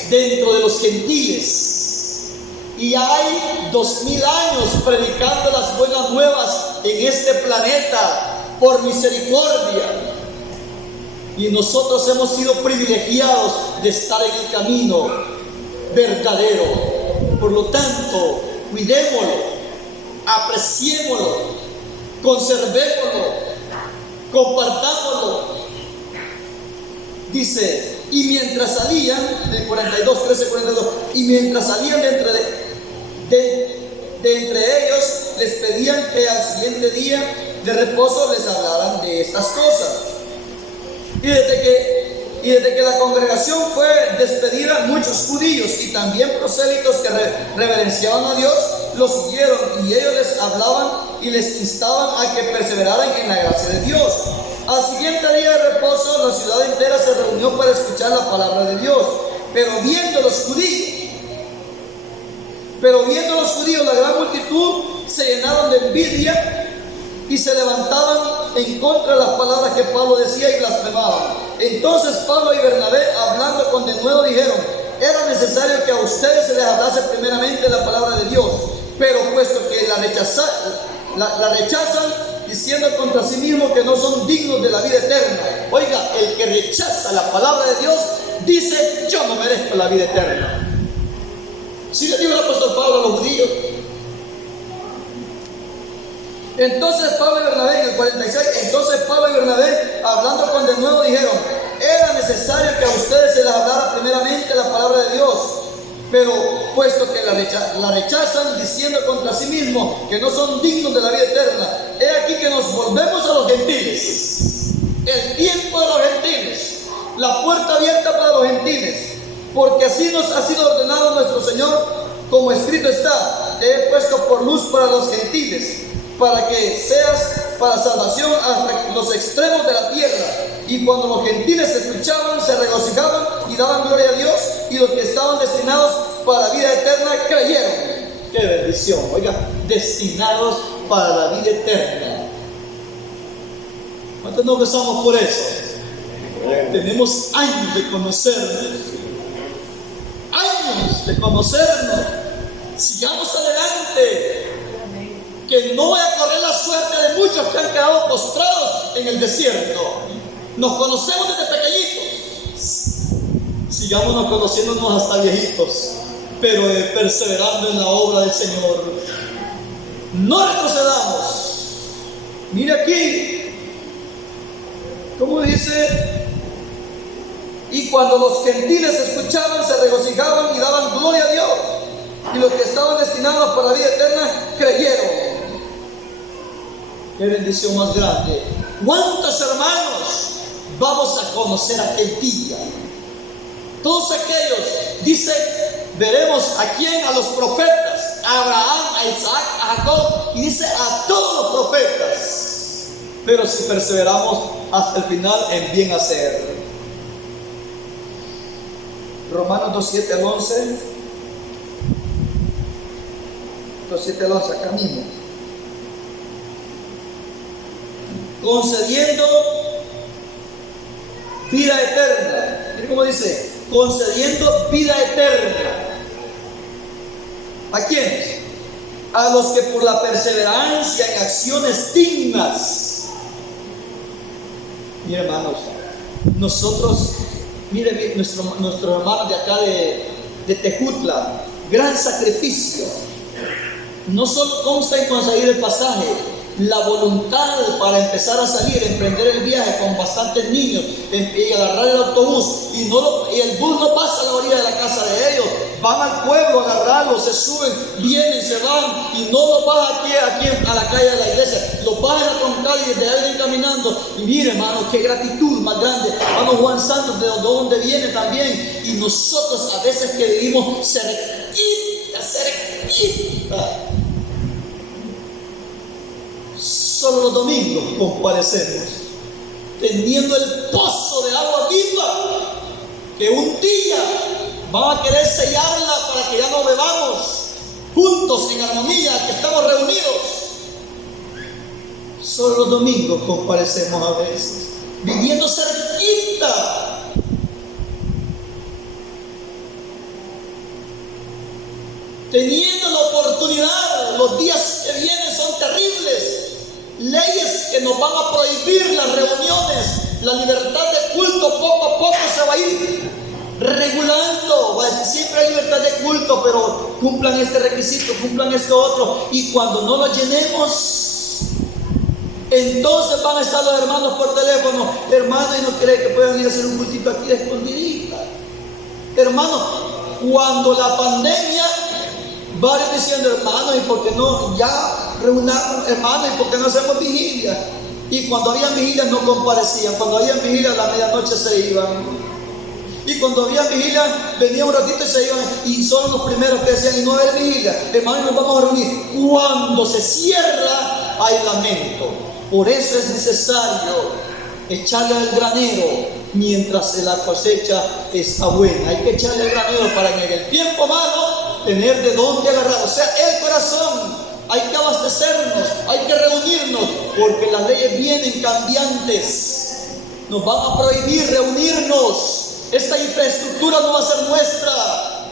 dentro de los gentiles. Y hay 2000 años predicando las buenas nuevas en este planeta por misericordia. Y nosotros hemos sido privilegiados de estar en el camino verdadero. Por lo tanto, cuidémoslo, apreciémoslo, conservémoslo, compartámoslo. Dice, y mientras salían, del 13:42, y mientras salían de entre ellos, les pedían que al siguiente día de reposo les hablaran de estas cosas. Y desde que la congregación fue despedida, muchos judíos y también prosélitos que reverenciaban a Dios los siguieron, y ellos les hablaban y les instaban a que perseveraran en la gracia de Dios. Al siguiente día de reposo, la ciudad entera se reunió para escuchar la palabra de Dios. Pero viendo los judíos la gran multitud, se llenaron de envidia y se levantaban en contra de las palabras que Pablo decía y blasfemaban. Entonces Pablo y Bernabé, hablando con denuedo, dijeron: era necesario que a ustedes se les hablase primeramente la palabra de Dios, pero puesto que la rechazan, diciendo contra sí mismos que no son dignos de la vida eterna. Oiga, el que rechaza la palabra de Dios dice: yo no merezco la vida eterna. ¿Sí le dijo el apóstol Pablo a los judíos? Entonces Pablo y Bernabé, en el 46, hablando con denuedo, dijeron: era necesario que a ustedes se les hablara primeramente la palabra de Dios, pero puesto que la rechazan, diciendo contra sí mismos que no son dignos de la vida eterna, he aquí que nos volvemos a los gentiles. El tiempo de los gentiles, la puerta abierta para los gentiles. porque así nos ha sido ordenado nuestro Señor, como escrito está: te he puesto por luz para los gentiles, para que seas para salvación hasta los extremos de la tierra. Y cuando los gentiles escuchaban, se regocijaban y daban gloria a Dios, y los que estaban destinados para la vida eterna creyeron. ¡Qué bendición! Oiga, destinados para la vida eterna. ¿Cuántos nos besamos por eso? Tenemos años de conocernos. Años de conocernos. Sigamos adelante. Que no vaya a correr la suerte de muchos que han quedado postrados en el desierto. Nos conocemos desde pequeñitos. Sigámonos conociéndonos hasta viejitos, pero perseverando en la obra del Señor. No retrocedamos. Mira aquí, ¿cómo dice? Y cuando los gentiles escuchaban, se regocijaban y daban gloria a Dios. Y los que estaban destinados para la vida eterna creyeron. Qué bendición más grande. ¿Cuántos hermanos vamos a conocer aquel día? Todos aquellos, dice, veremos a quién, a los profetas, a Abraham, a Isaac, a Jacob, y dice a todos los profetas. Pero si perseveramos hasta el final en bien hacer. Romanos 2:7 al 11. 2:7 al 11, acá mismo. Concediendo vida eterna. Miren cómo dice: concediendo vida eterna. ¿A quiénes? A los que por la perseverancia en acciones dignas. Miren, hermanos, nosotros, miren, nuestros hermanos de acá de Tejutla, gran sacrificio. No solo consta en conseguir el pasaje, la voluntad para empezar a salir, emprender el viaje con bastantes niños y agarrar el autobús, y el bus no pasa a la orilla de la casa de ellos, van al pueblo a agarrarlos, se suben, vienen, se van, y no los vas aquí a la calle de la iglesia, los vas a la troncal y desde ahí caminando. Y mire, hermano, qué gratitud más grande. Hermano Juan Santos, de donde viene también, y nosotros a veces que vivimos cerquita. Solo los domingos comparecemos, teniendo el pozo de agua viva, que un día van a querer sellarla para que ya no bebamos juntos en armonía, que estamos reunidos. Solo los domingos comparecemos a veces, viviendo cerquita. Teniendo la oportunidad, los días que vienen son terribles. Leyes que nos van a prohibir las reuniones, la libertad de culto poco a poco se va a ir regulando. Siempre hay libertad de culto, pero cumplan este requisito, cumplan esto otro. Y cuando no lo llenemos, entonces van a estar los hermanos por teléfono: hermano, y no cree que puedan ir a hacer un cultito aquí de escondidita. Hermano, cuando la pandemia, varios diciendo: hermano, ¿y por qué no ya reunamos, hermano? ¿Y por qué no hacemos vigilia? Y cuando había vigilia no comparecían. Cuando había vigilia a la medianoche se iban. Y cuando había vigilia venía un ratito y se iban. Y son los primeros que decían: y no hay vigilia, hermano, nos vamos a reunir. Cuando se cierra hay lamento. Por eso es necesario echarle al granero mientras la cosecha está buena. Hay que echarle al granero para que en el tiempo malo tener de dónde agarrar. O sea, el corazón. Hay que abastecernos, hay que reunirnos, porque las leyes vienen cambiantes. Nos van a prohibir reunirnos. Esta infraestructura no va a ser nuestra.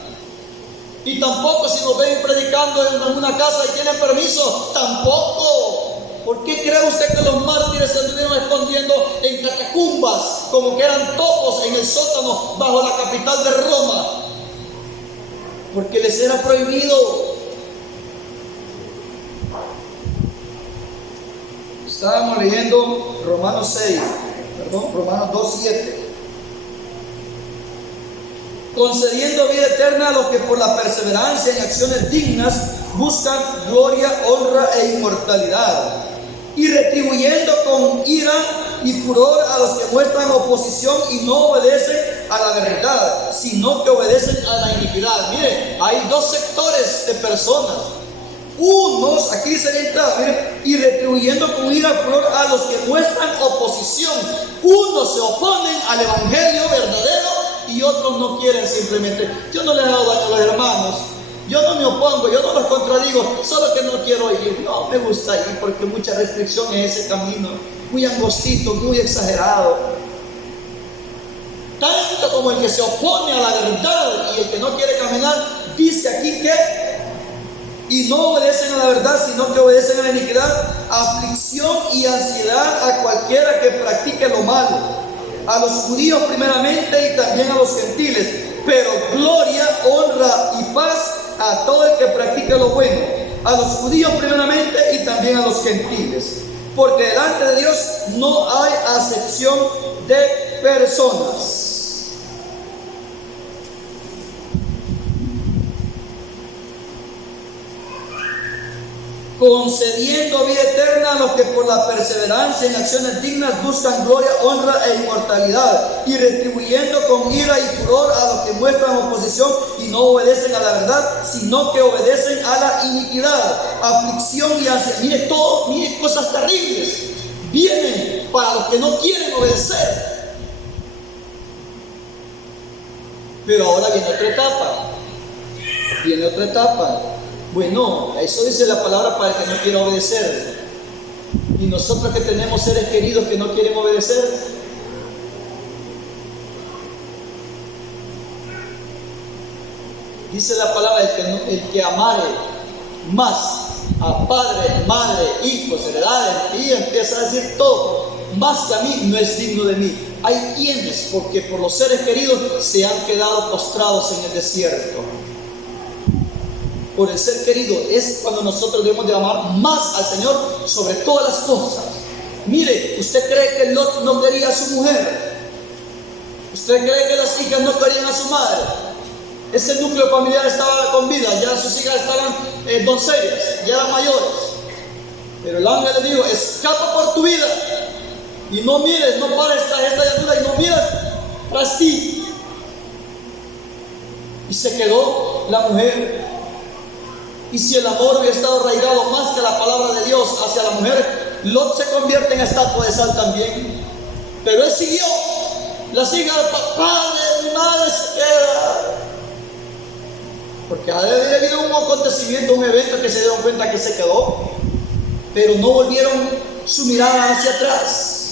Y tampoco si nos ven predicando en una casa y tienen permiso, tampoco. ¿Por qué cree usted que los mártires se estuvieron escondiendo en catacumbas, como que eran topos en el sótano bajo la capital de Roma? Porque les era prohibido. Estábamos leyendo Romanos 2:7. Concediendo vida eterna a los que por la perseverancia en acciones dignas buscan gloria, honra e inmortalidad, y retribuyendo con ira y furor a los que muestran oposición y no obedecen a la verdad, sino que obedecen a la iniquidad. Mire, hay dos sectores de personas. Unos, aquí dice la entrada, mire, y retribuyendo con ira furor a los que muestran oposición. Unos se oponen al evangelio verdadero y otros no quieren simplemente. Yo no les he dado daño a los hermanos. Yo no me opongo, yo no los contradigo, solo que no quiero ir. No me gusta ir porque mucha restricción en ese camino, muy angostito, muy exagerado. Tanto como el que se opone a la verdad y el que no quiere caminar, dice aquí que, y no obedecen a la verdad, sino que obedecen a la iniquidad, aflicción y ansiedad a cualquiera que practique lo malo, a los judíos primeramente y también a los gentiles, pero gloria, honra y paz a todo el que practica lo bueno, a los judíos primeramente y también a los gentiles, porque delante de Dios no hay acepción de personas. Concediendo vida eterna a los que por la perseverancia en acciones dignas buscan gloria, honra e inmortalidad, y retribuyendo con ira y furor a los que muestran oposición y no obedecen a la verdad, sino que obedecen a la iniquidad, aflicción y ansiedad. Mire todo, mire cosas terribles vienen para los que no quieren obedecer. Pero ahora viene otra etapa. Bueno, eso dice la palabra para el que no quiere obedecer. Y nosotros que tenemos seres queridos que no quieren obedecer. Dice la palabra, el que amare más a padre, madre, hijos, heredades, y empieza a decir todo, más que a mí, no es digno de mí. Hay quienes, porque por los seres queridos, se han quedado postrados en el desierto. Por el ser querido es cuando nosotros debemos de amar más al Señor sobre todas las cosas. Mire, ¿usted cree que Lot no quería a su mujer? ¿Usted cree que las hijas no querían a su madre? Ese núcleo familiar estaba con vida, ya sus hijas estaban doncellas, ya eran mayores. Pero el ángel le dijo, escapa por tu vida y no mires, no pares esta llanura y no miras tras ti. Y se quedó la mujer. Y si el amor hubiera estado arraigado más que la palabra de Dios hacia la mujer, Lot se convierte en estatua de sal también. Pero él siguió. Las hijas, padre, mi madre se queda. Porque había habido un acontecimiento, un evento que se dieron cuenta que se quedó. Pero no volvieron su mirada hacia atrás.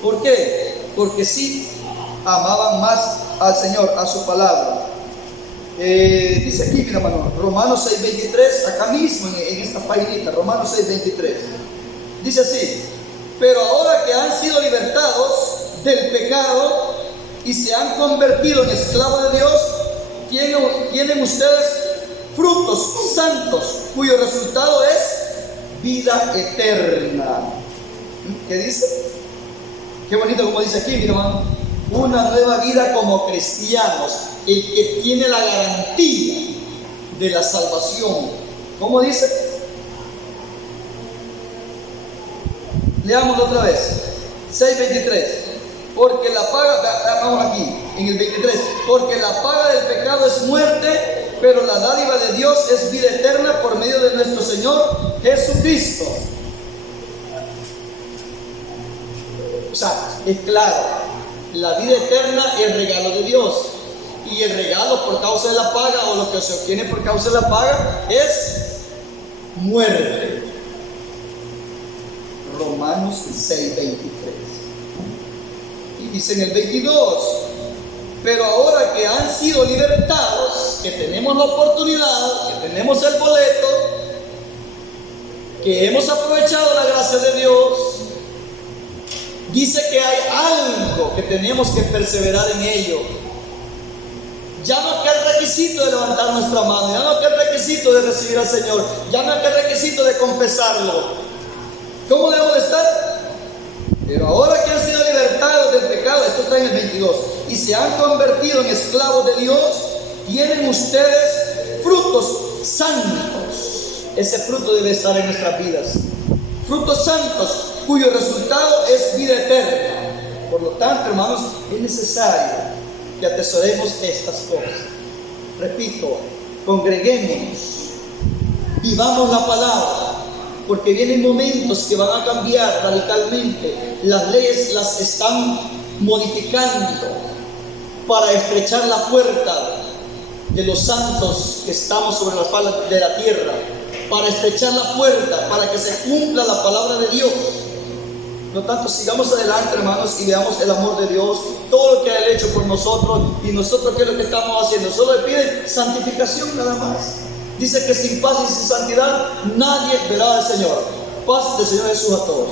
¿Por qué? Porque sí amaban más al Señor, a su palabra. Dice aquí, mira, hermano, Romanos 6:23, acá mismo en esta paginita, Romanos 6:23, dice así: pero ahora que han sido libertados del pecado y se han convertido en esclavos de Dios, tienen ustedes frutos santos, cuyo resultado es vida eterna. ¿Qué dice? Qué bonito como dice aquí, mira, hermano. Una nueva vida como cristianos, el que tiene la garantía de la salvación. ¿Cómo dice? Leámoslo otra vez. 6:23. Porque la paga, vamos aquí, en el 23. Porque la paga del pecado es muerte, pero la dádiva de Dios es vida eterna por medio de nuestro Señor Jesucristo. O sea, es claro. La vida eterna es el regalo de Dios. Y el regalo por causa de la paga, o lo que se obtiene por causa de la paga, es muerte. Romanos 6:23. Y dice en el 22: pero ahora que han sido libertados, que tenemos la oportunidad, que tenemos el boleto, que hemos aprovechado la gracia de Dios, dice que hay algo que tenemos que perseverar en ello. Ya no queda el requisito de levantar nuestra mano, ya no queda el requisito de recibir al Señor, ya no queda el requisito de confesarlo. ¿Cómo debo de estar? Pero ahora que han sido libertados del pecado, esto está en el 22, y se han convertido en esclavos de Dios, tienen ustedes frutos santos. Ese fruto debe estar en nuestras vidas. Frutos santos, cuyo resultado es vida eterna. Por lo tanto, hermanos, es necesario que atesoremos estas cosas. Repito, congreguémonos, vivamos la palabra, porque vienen momentos que van a cambiar radicalmente. Las leyes las están modificando para estrechar la puerta de los santos que estamos sobre la faz de la tierra, para estrechar la puerta, para que se cumpla la palabra de Dios. Por lo tanto, sigamos adelante, hermanos, y veamos el amor de Dios, todo lo que ha hecho por nosotros. Y nosotros, ¿qué es lo que estamos haciendo? Solo le piden santificación nada más. Dice que sin paz y sin santidad nadie verá al Señor. Paz del Señor Jesús a todos.